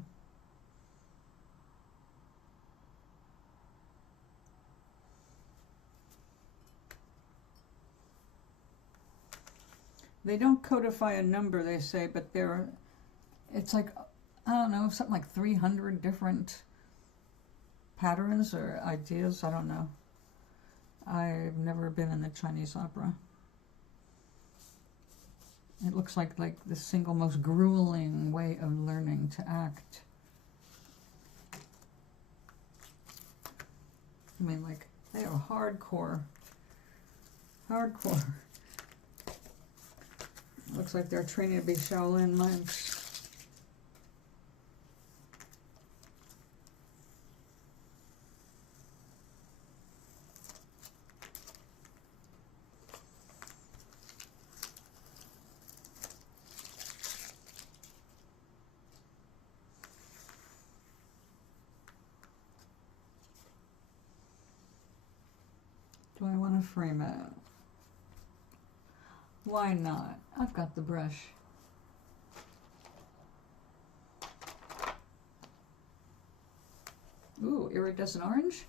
They don't codify a number, they say, but it's like, I don't know, something like 300 different patterns or ideas. I don't know. I've never been in the Chinese opera. It looks like the single most grueling way of learning to act. I mean, like, they are hardcore. Hardcore. Looks like they're training to be Shaolin monks. Do I want to frame it? Why not? I've got the brush. Ooh, iridescent orange.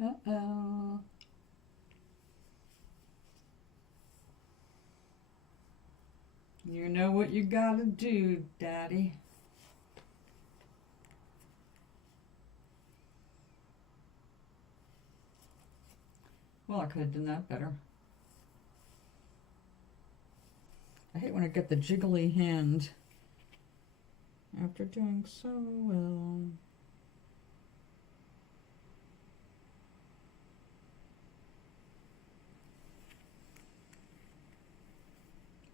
Uh-oh. You know what you gotta do, Daddy. Well, I could have done that better. I hate when I get the jiggly hand after doing so well.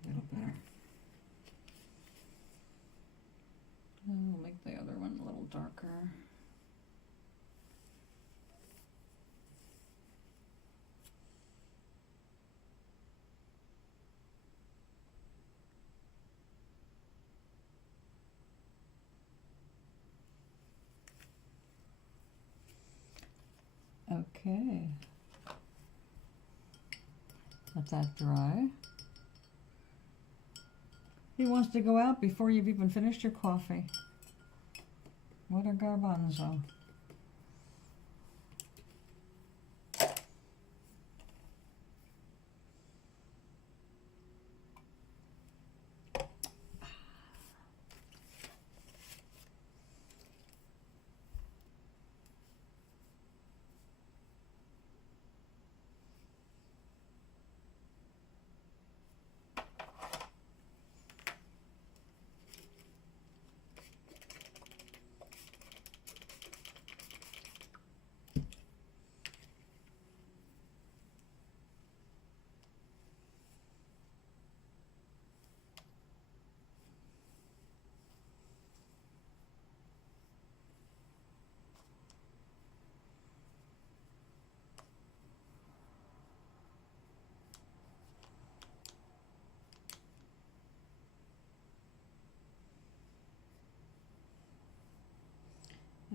A little better. I'll make the other one a little darker. Okay. Let that dry. He wants to go out before you've even finished your coffee. What a garbanzo.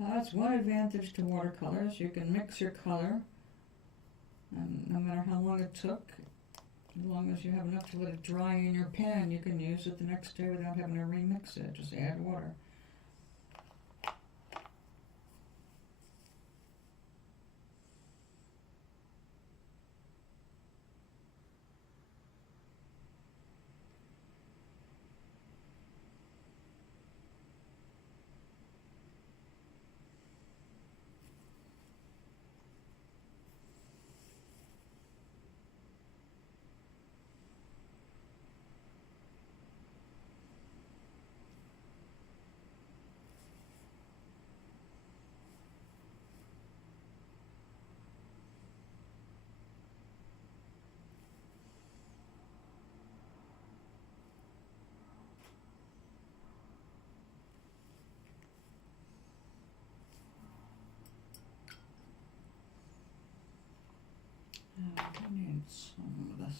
That's one advantage to watercolors. You can mix your color, and no matter how long it took, as long as you have enough to let it dry in your pen, you can use it the next day without having to remix it. Just add water. I need some of this.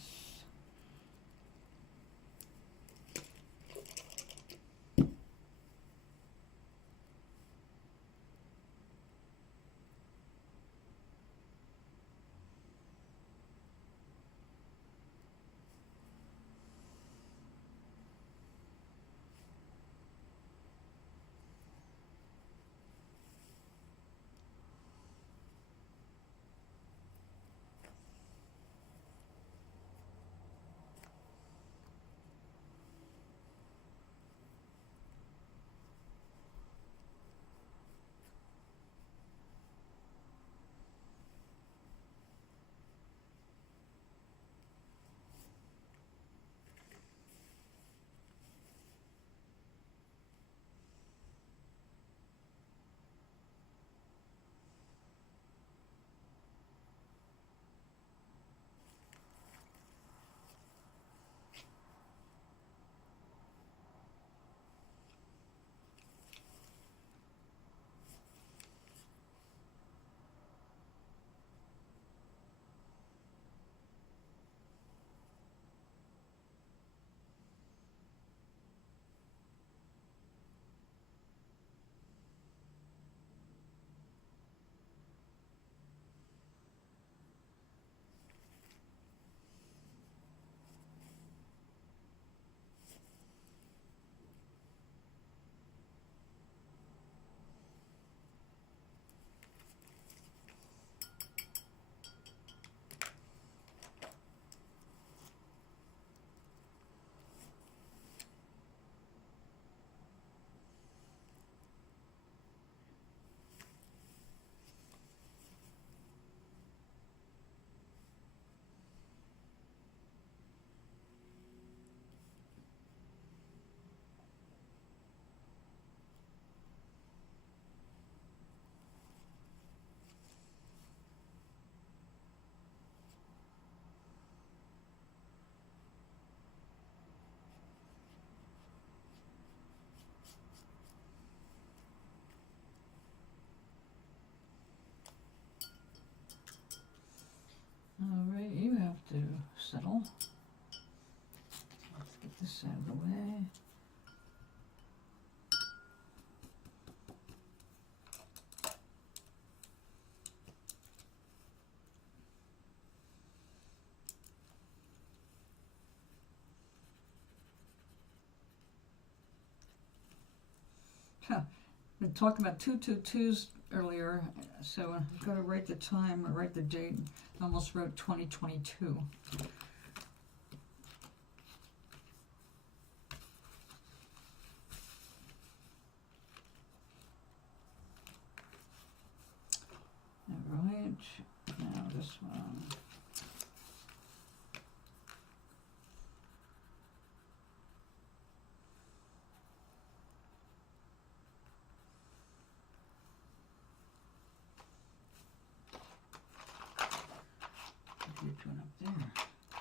Alright, you have to settle. Let's get this out of the way. We talked about 222s earlier, so I've got to write the time or write the date. I almost wrote 2022. Alright, now this one. Which one up there?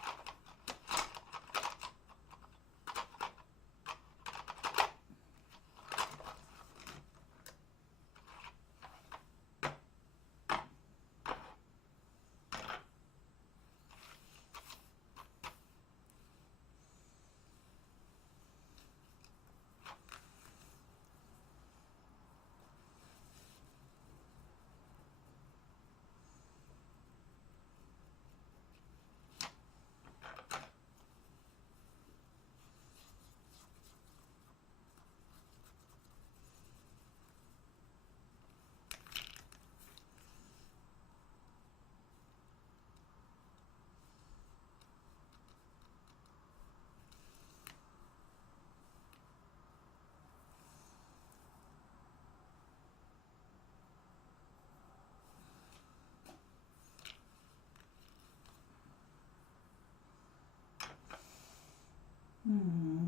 Hmm.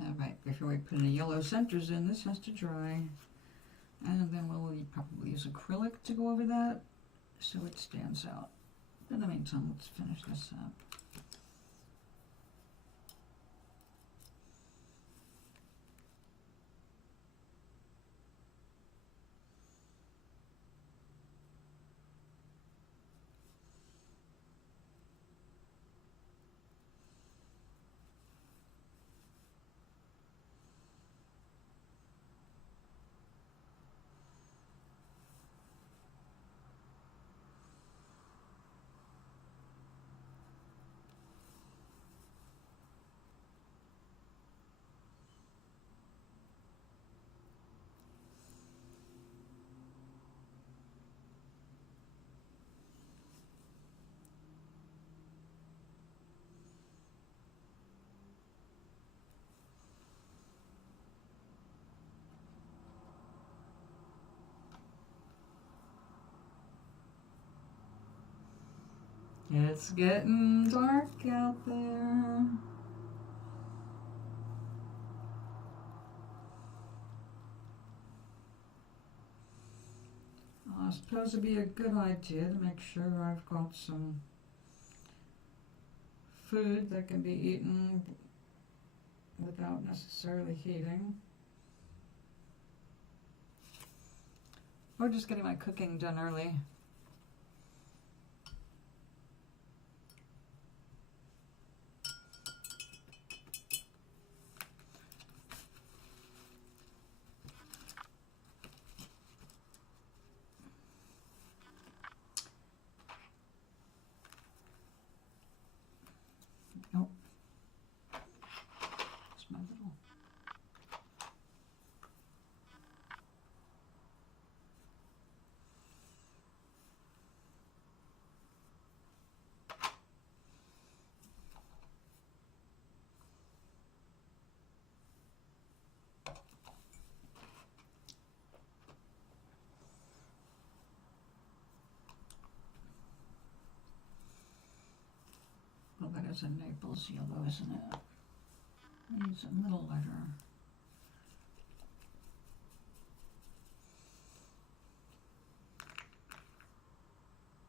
Alright, before we put any yellow centers in, this has to dry. And then we'll probably use acrylic to go over that so it stands out. In the meantime, let's finish this up. It's getting dark out there. I suppose it'd be a good idea to make sure I've got some food that can be eaten without necessarily heating. Or just getting my cooking done early. Nope. It's my little. Well, that is a Naples yellow, isn't it? Needs a little lighter.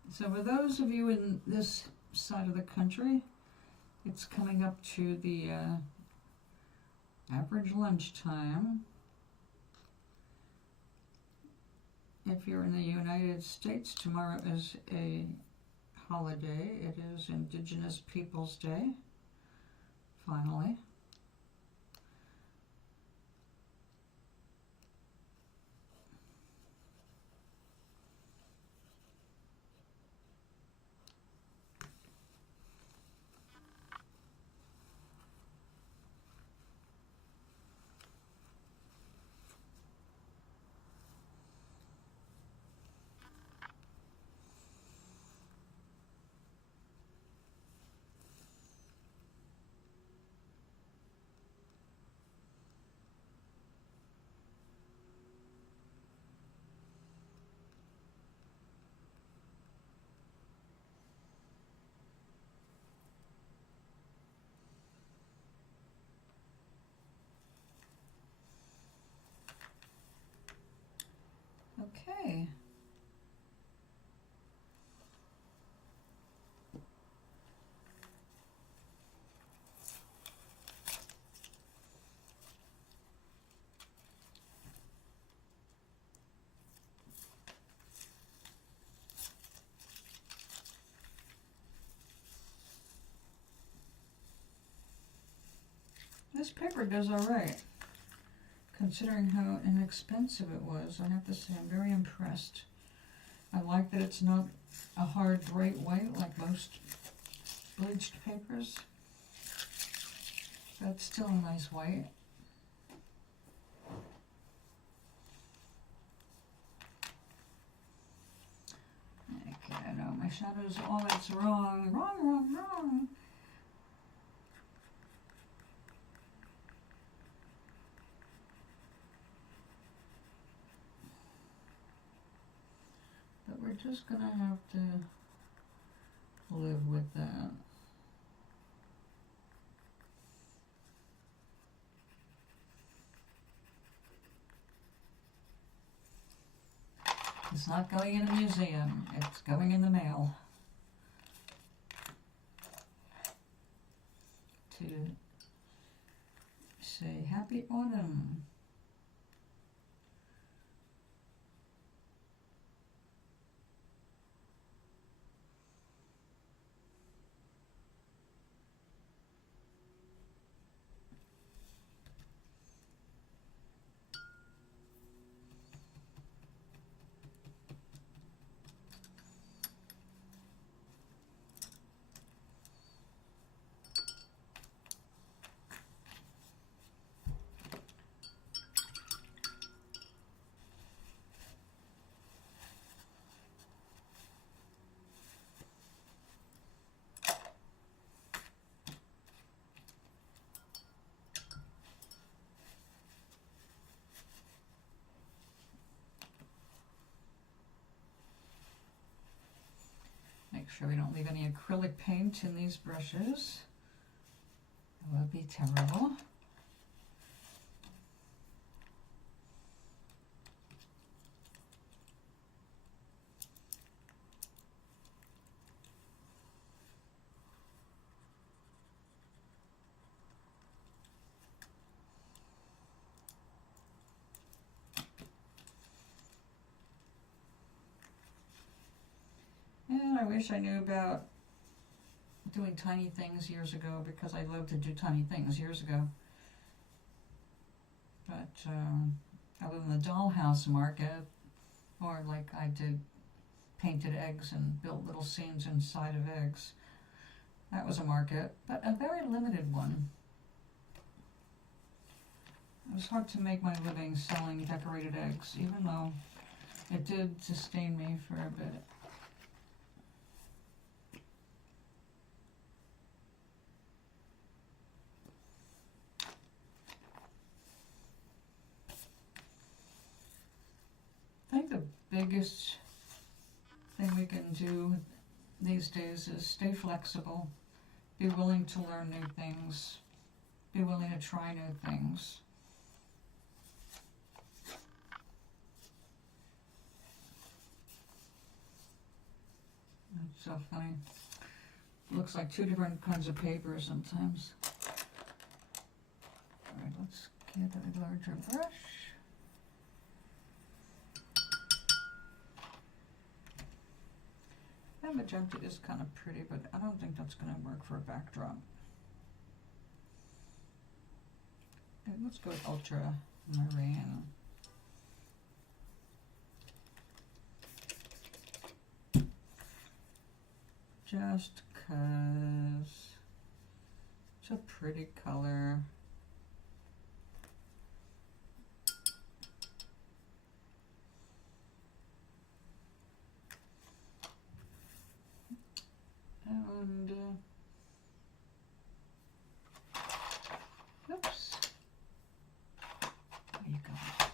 So for those of you in this side of the country, it's coming up to the average lunchtime. If you're in the United States, tomorrow is a holiday. It is Indigenous Peoples Day, finally. Okay. This paper does alright. Considering how inexpensive it was, I have to say I'm very impressed. I like that it's not a hard bright white like most bleached papers. But it's still a nice white. Okay, I know my shadows, all that's wrong. Wrong. But we're just gonna have to live with that. It's not going in a museum, it's going in the mail. To say happy autumn. Make sure we don't leave any acrylic paint in these brushes. It would be terrible. And I wish I knew about doing tiny things years ago, because I loved to do tiny things years ago. But other than the dollhouse market, or like I did painted eggs and built little scenes inside of eggs, that was a market, but a very limited one. It was hard to make my living selling decorated eggs, even though it did sustain me for a bit. I think the biggest thing we can do these days is stay flexible, be willing to learn new things, be willing to try new things. That's so funny. Looks like two different kinds of paper sometimes. Alright, let's get a larger brush. That magenta is kind of pretty, but I don't think that's going to work for a backdrop. Okay, let's go with ultramarine. Just 'cause it's a pretty color. And oops, there you go. Oh no.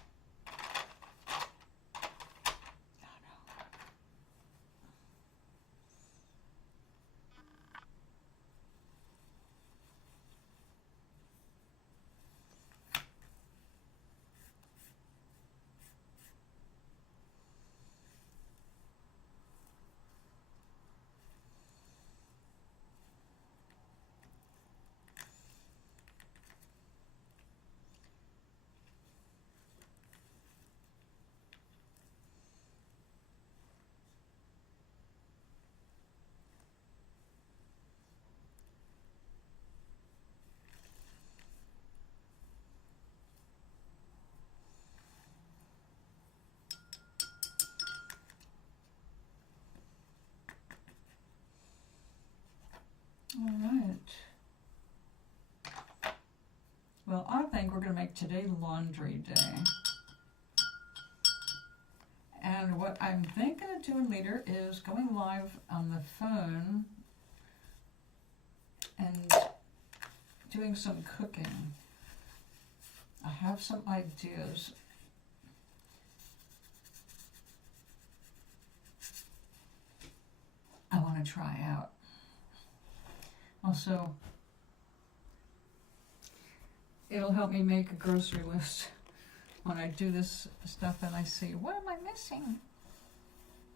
Well, I think we're going to make today laundry day. And what I'm thinking of doing later is going live on the phone and doing some cooking. I have some ideas. I want to try out. Also, it'll help me make a grocery list when I do this stuff and I see, what am I missing?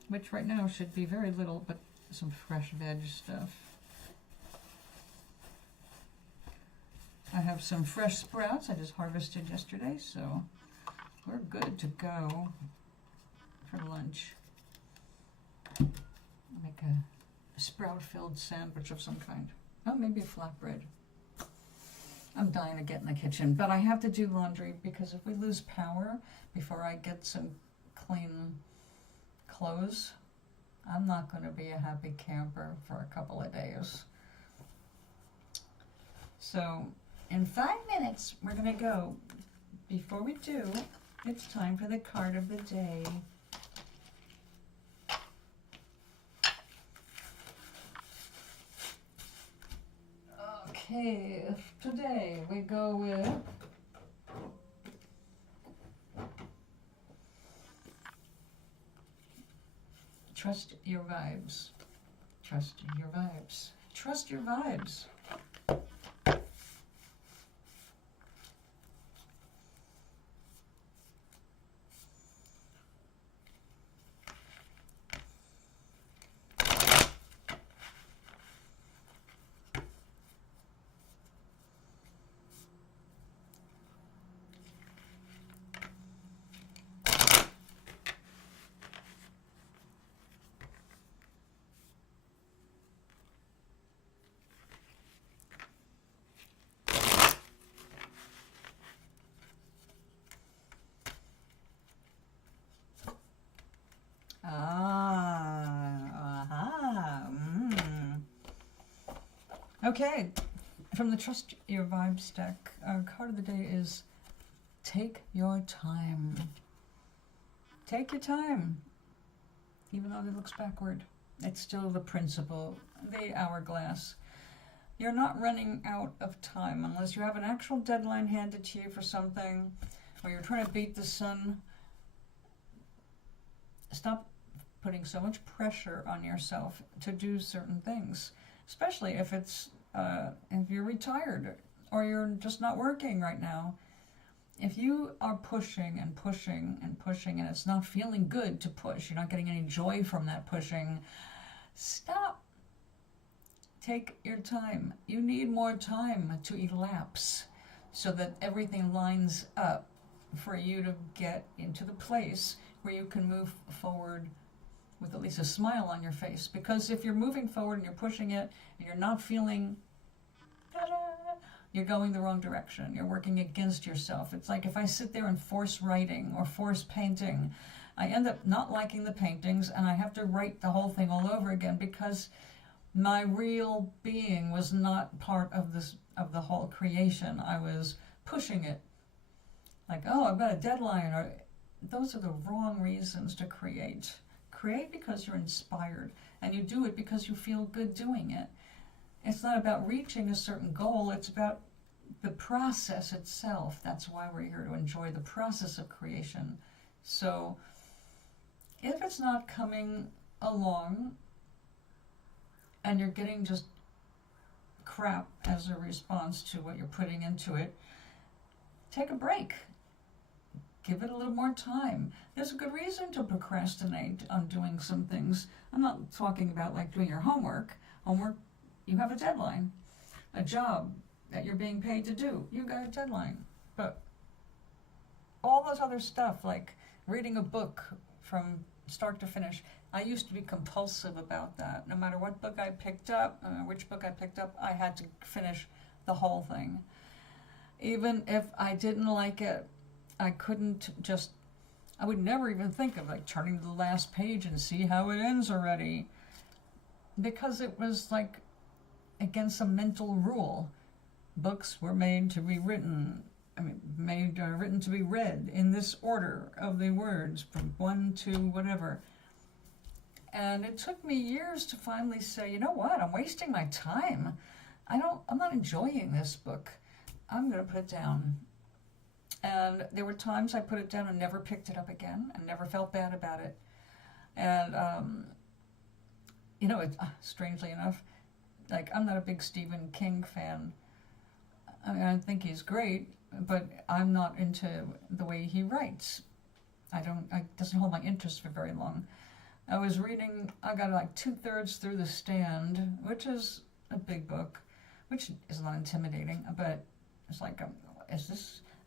Which right now should be very little, but some fresh veg stuff. I have some fresh sprouts I just harvested yesterday, so we're good to go for lunch. Make a sprout-filled sandwich of some kind. Oh, maybe a flatbread. I'm dying to get in the kitchen, but I have to do laundry because if we lose power before I get some clean clothes, I'm not going to be a happy camper for a couple of days. So in 5 minutes, we're going to go. Before we do, it's time for the card of the day. Okay, today we go with trust your vibes. Trust your vibes. Trust your vibes. Okay, from the Trust Your Vibes deck, our card of the day is take your time. Take your time. Even though it looks backward, it's still the principle, the hourglass. You're not running out of time unless you have an actual deadline handed to you for something, or you're trying to beat the sun. Stop putting so much pressure on yourself to do certain things, especially if if you're retired or you're just not working right now. If you are pushing and pushing and pushing and it's not feeling good to push, you're not getting any joy from that pushing, stop. Take your time. You need more time to elapse so that everything lines up for you to get into the place where you can move forward with at least a smile on your face. Because if you're moving forward and you're pushing it and you're not feeling, you're going the wrong direction. You're working against yourself. It's like if I sit there and force writing or force painting, I end up not liking the paintings and I have to write the whole thing all over again because my real being was not part of the whole creation. I was pushing it. Like, oh, I've got a deadline. Or those are the wrong reasons to create. Create because you're inspired, and you do it because you feel good doing it. It's not about reaching a certain goal, it's about the process itself. That's why we're here, to enjoy the process of creation. So if it's not coming along and you're getting just crap as a response to what you're putting into it, take a break. Give it a little more time. There's a good reason to procrastinate on doing some things. I'm not talking about like doing your homework. Homework, you have a deadline. A job that you're being paid to do, you got a deadline. But all those other stuff, like reading a book from start to finish, I used to be compulsive about that. No matter what book I picked up, which book I picked up, I had to finish the whole thing. Even if I didn't like it, I couldn't just, I would never even think of like turning to the last page and see how it ends already. Because it was like against a mental rule. books were made to be written, written to be read in this order of the words from 1 to whatever. And it took me years to finally say, you know what, I'm wasting my time. I'm not enjoying this book. I'm going to put it down. And there were times I put it down and never picked it up again and never felt bad about it. And, strangely enough, like, I'm not a big Stephen King fan. I mean, I think he's great, but I'm not into the way he writes. It doesn't hold my interest for very long. I was reading, I got like 2/3 through The Stand, which is a big book, which is not intimidating, but it's like,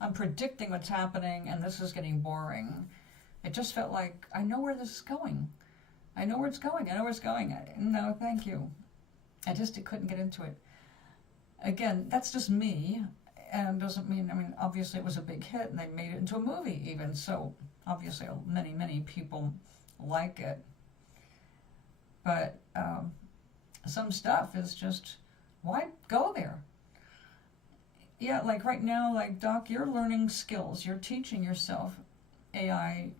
I'm predicting what's happening and this is getting boring. It just felt like, I know where this is going. I know where it's going. No, thank you. I just couldn't get into it. Again, that's just me, and doesn't mean, obviously it was a big hit and they made it into a movie even, so obviously many, many people like it. But some stuff is just, why go there? Yeah, like right now, like, Doc, you're learning skills. You're teaching yourself AI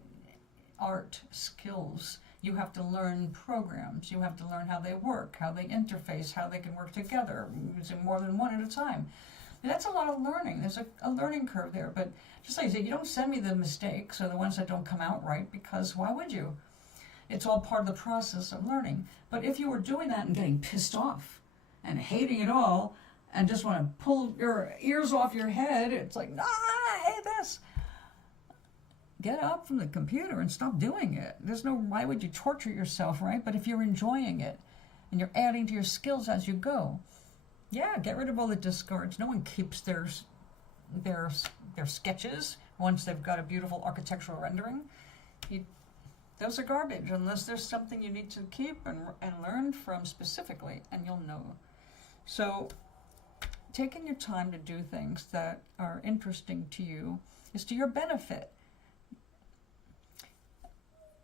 art skills. You have to learn programs. You have to learn how they work, how they interface, how they can work together, using more than one at a time. That's a lot of learning. There's a learning curve there. But just like I say, you don't send me the mistakes or the ones that don't come out right, because why would you? It's all part of the process of learning. But if you were doing that and getting pissed off and hating it all and just want to pull your ears off your head, it's like, I hate this. Get up from the computer and stop doing it. Why would you torture yourself, right? But if you're enjoying it and you're adding to your skills as you go, yeah, get rid of all the discards. No one keeps their sketches once they've got a beautiful architectural rendering. Those are garbage unless there's something you need to keep and learn from specifically, and you'll know. So taking your time to do things that are interesting to you is to your benefit.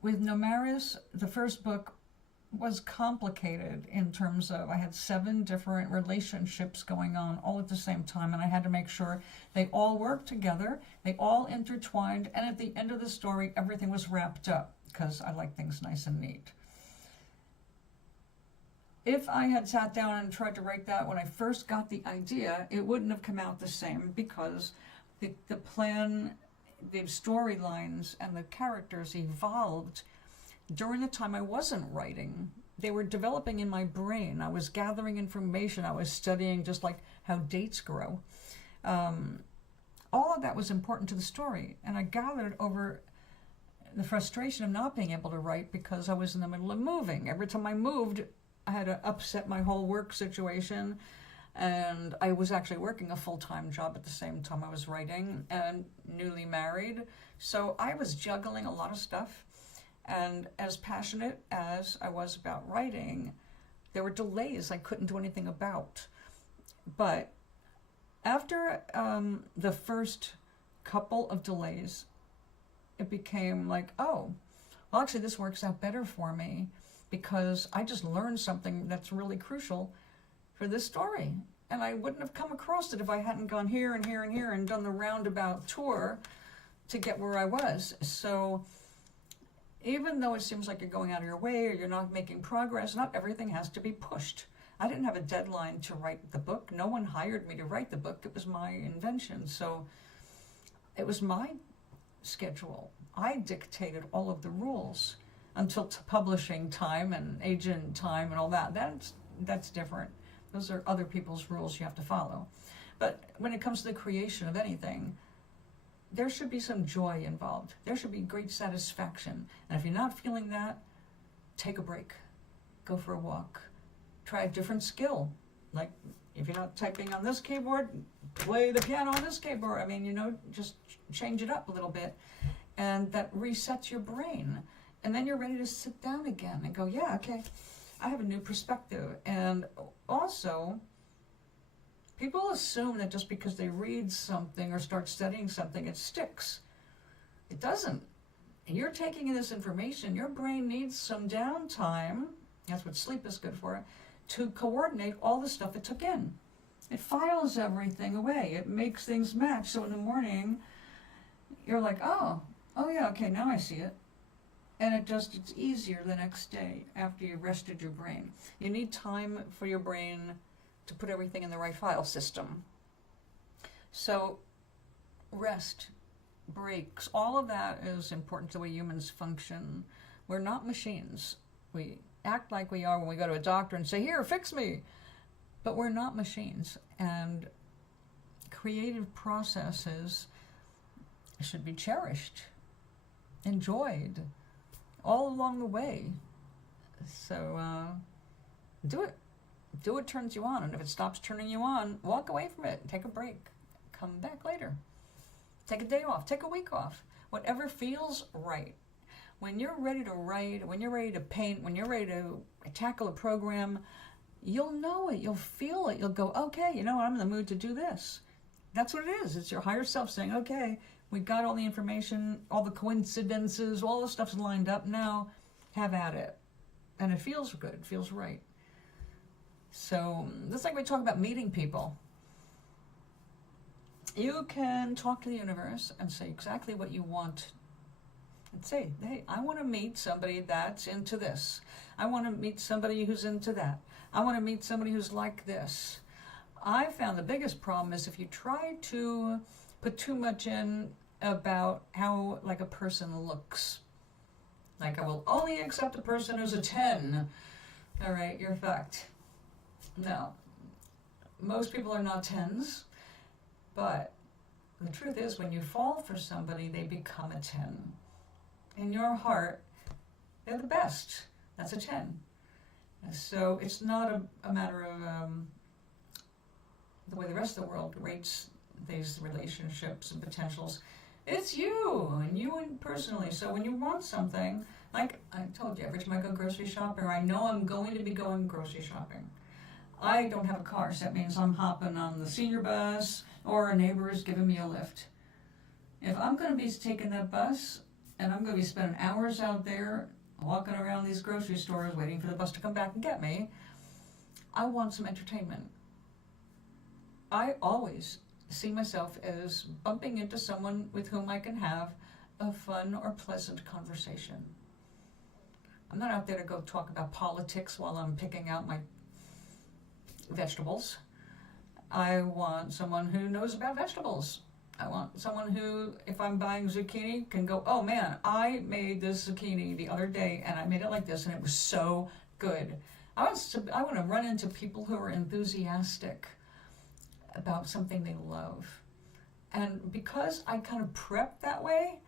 With Nomaris, the first book was complicated in terms of, I had 7 different relationships going on all at the same time, and I had to make sure they all worked together, they all intertwined, and at the end of the story, everything was wrapped up, because I like things nice and neat. If I had sat down and tried to write that when I first got the idea, it wouldn't have come out the same, because the plan, the storylines and the characters evolved during the time I wasn't writing. They were developing in my brain. I was gathering information. I was studying just like how dates grow. All of that was important to the story. And I gathered over the frustration of not being able to write because I was in the middle of moving. Every time I moved, I had to upset my whole work situation. And I was actually working a full-time job at the same time I was writing, and newly married. So I was juggling a lot of stuff. And as passionate as I was about writing, there were delays I couldn't do anything about. But after the first couple of delays, it became like, oh, well, actually this works out better for me because I just learned something that's really crucial for this story. And I wouldn't have come across it if I hadn't gone here and here and here and done the roundabout tour to get where I was. So even though it seems like you're going out of your way or you're not making progress, not everything has to be pushed. I didn't have a deadline to write the book. No one hired me to write the book. It was my invention. So it was my schedule. I dictated all of the rules until publishing time and agent time and all that. That's different. Those are other people's rules you have to follow. But when it comes to the creation of anything, there should be some joy involved. There should be great satisfaction. And if you're not feeling that, take a break. Go for a walk. Try a different skill. Like, if you're not typing on this keyboard, play the piano on this keyboard. Just change it up a little bit. And that resets your brain. And then you're ready to sit down again and go, yeah, okay, I have a new perspective. And also, people assume that just because they read something or start studying something, it sticks. It doesn't. You're taking in this information. Your brain needs some downtime. That's what sleep is good for, to coordinate all the stuff it took in. It files everything away. It makes things match. So in the morning, you're like, oh yeah, okay, now I see it. And it's easier the next day after you rested your brain. You need time for your brain to put everything in the right file system. So rest, breaks, all of that is important to the way humans function. We're not machines. We act like we are when we go to a doctor and say, here, fix me. But we're not machines. And creative processes should be cherished, enjoyed, all along the way. So do it. Do what turns you on. And if it stops turning you on, walk away from it. Take a break. Come back later. Take a day off. Take a week off. Whatever feels right. When you're ready to write, when you're ready to paint, when you're ready to tackle a program, you'll know it. You'll feel it. You'll go, okay, you know what? I'm in the mood to do this. That's what it is. It's your higher self saying, okay, we got all the information, all the coincidences, all the stuff's lined up. Now, have at it. And it feels good. It feels right. So, just like we talk about meeting people, you can talk to the universe and say exactly what you want. And say, hey, I want to meet somebody that's into this. I want to meet somebody who's into that. I want to meet somebody who's like this. I found the biggest problem is if you try to put too much in about how like a person looks. Like, I will only accept a person who's a 10. All right, you're fucked. No. Most people are not 10s, but the truth is when you fall for somebody, they become a 10. In your heart, they're the best. That's a 10. So it's not a matter of the way the rest of the world rates these relationships and potentials. It's you, and you personally. So when you want something, like I told you, every time I go grocery shopping, or I know I'm going to be going grocery shopping, I don't have a car, so that means I'm hopping on the senior bus, or a neighbor is giving me a lift. If I'm going to be taking that bus, and I'm going to be spending hours out there walking around these grocery stores waiting for the bus to come back and get me, I want some entertainment. I always see myself as bumping into someone with whom I can have a fun or pleasant conversation. I'm not out there to go talk about politics while I'm picking out my vegetables. I want someone who knows about vegetables. I want someone who, if I'm buying zucchini, can go, oh man, I made this zucchini the other day and I made it like this and it was so good. I want to run into people who are enthusiastic about something they love. And because I kind of prep that way,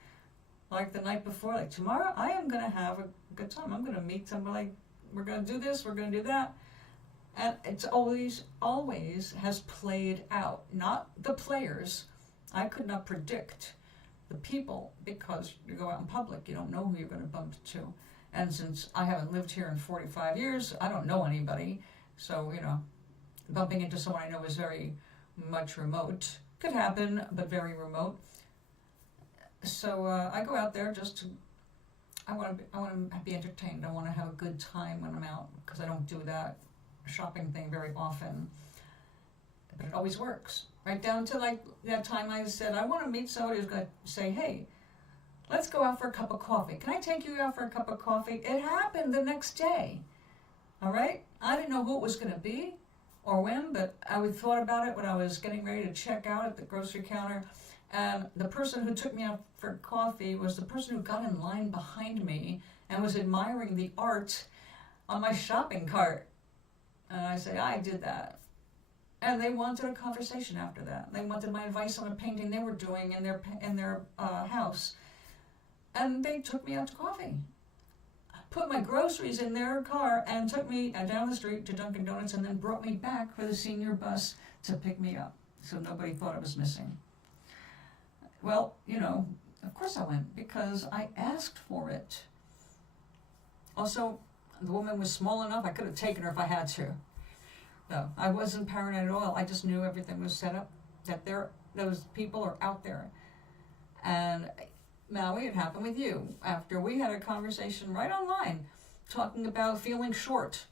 like the night before, like tomorrow, I am going to have a good time. I'm going to meet somebody, we're going to do this, we're going to do that. And it's always has played out. Not the players. I could not predict the people because you go out in public, you don't know who you're going to bump into. And since I haven't lived here in 45 years, I don't know anybody. So, bumping into someone I know is very much remote. Could happen, but very remote. So I go out there just to, I want to be entertained. I want to have a good time when I'm out because I don't do that shopping thing very often. But it always works. Right down to like that time I said, I want to meet somebody who's going to say, hey, let's go out for a cup of coffee. Can I take you out for a cup of coffee? It happened the next day. All right? I didn't know who it was going to be or when, but I thought about it when I was getting ready to check out at the grocery counter. And the person who took me out for coffee was the person who got in line behind me and was admiring the art on my shopping cart. And I said, I did that. And they wanted a conversation after that. They wanted my advice on a painting they were doing in their house. And they took me out to coffee. Put my groceries in their car and took me down the street to Dunkin' Donuts and then brought me back for the senior bus to pick me up. So nobody thought I was missing. Well, of course I went because I asked for it. Also, the woman was small enough, I could have taken her if I had to. No, I wasn't paranoid at all. I just knew everything was set up, that those people are out there. And Maui, it happened with you. After we had a conversation right online, talking about feeling short.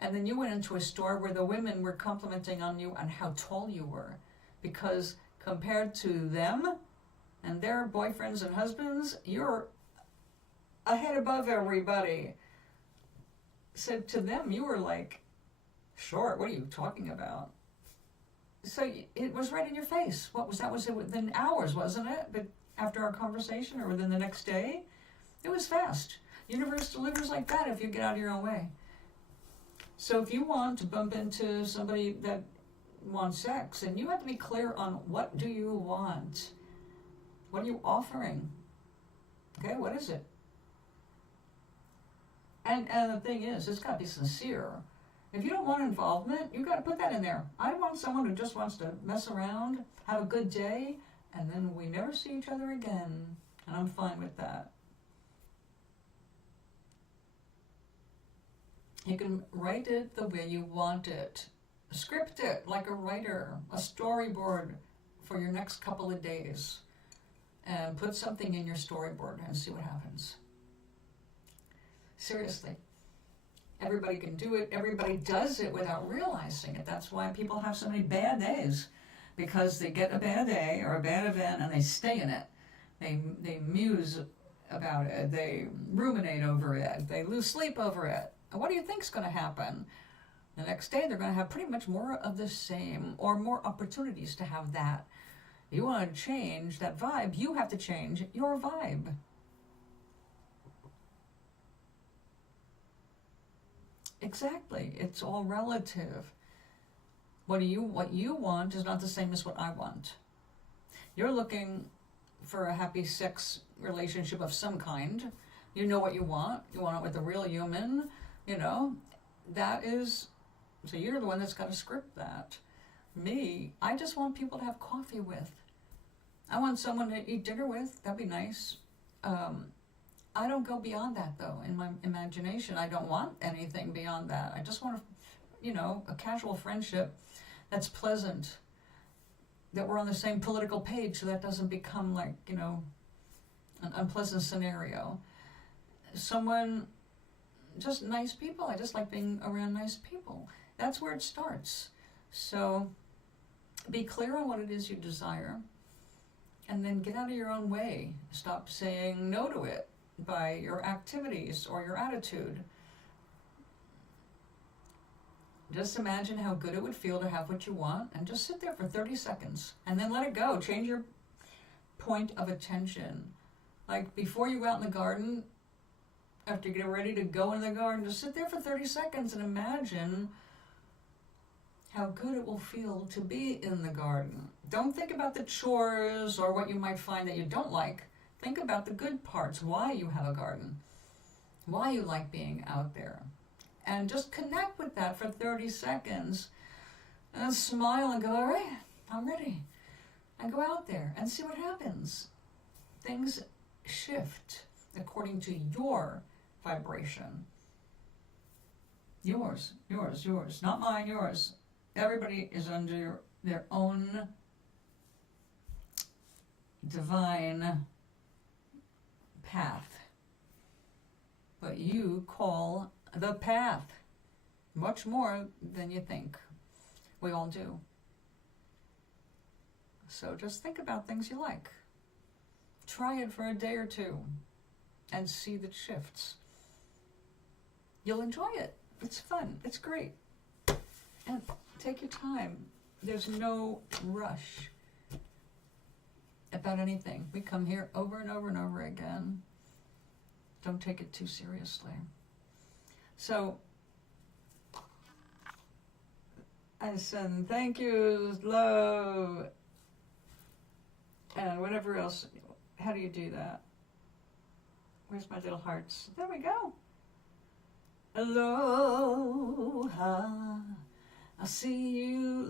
And then you went into a store where the women were complimenting on you on how tall you were, because compared to them and their boyfriends and husbands, you're a head above everybody. So to them, you were like short. What are you talking about? So it was right in your face. What was that? Was it within hours, wasn't it? But after our conversation or within the next day? It was fast. Universe delivers like that if you get out of your own way. So if you want to bump into somebody that wants sex, and you have to be clear on what do you want? What are you offering? Okay, what is it? And the thing is, it's got to be sincere. If you don't want involvement, you got to put that in there. I want someone who just wants to mess around, have a good day, and then we never see each other again. And I'm fine with that. You can write it the way you want it. Script it like a writer, a storyboard for your next couple of days. And put something in your storyboard and see what happens. Seriously. Everybody can do it. Everybody does it without realizing it. That's why people have so many bad days. Because they get a bad day or a bad event and they stay in it. They muse about it. They ruminate over it. They lose sleep over it. And what do you think is going to happen? The next day they're going to have pretty much more of the same or more opportunities to have that. You want to change that vibe, you have to change your vibe. Exactly. It's all relative. What you want is not the same as what I want. You're looking for a happy sex relationship of some kind. You know what you want. You want it with a real human. That is, so you're the one that's got to script that. Me, I just want people to have coffee with. I want someone to eat dinner with. That'd be nice. I don't go beyond that, though, in my imagination. I don't want anything beyond that. I just want a casual friendship that's pleasant, that we're on the same political page, so that doesn't become like, an unpleasant scenario. Someone, just nice people. I just like being around nice people. That's where it starts. So be clear on what it is you desire, and then get out of your own way. Stop saying no to it by your activities or your attitude. Just imagine how good it would feel to have what you want, and just sit there for 30 seconds and then let it go. Change your point of attention. Like before you go out in the garden, after you get ready to go in the garden, just sit there for 30 seconds and imagine how good it will feel to be in the garden. Don't think about the chores or what you might find that you don't like. Think about the good parts, why you have a garden, why you like being out there. And just connect with that for 30 seconds and smile and go, all right, I'm ready. And go out there and see what happens. Things shift according to your vibration. Yours, not mine, yours. Everybody is under their own divine path. But you call the path much more than you think. We all do. So just think about things you like. Try it for a day or two and see the shifts. You'll enjoy it. It's fun. It's great. And take your time. There's no rush about anything. We come here over and over and over again. Don't take it too seriously. So, I send thank yous, love, and whatever else. How do you do that? Where's my little hearts? There we go. Aloha. I'll see you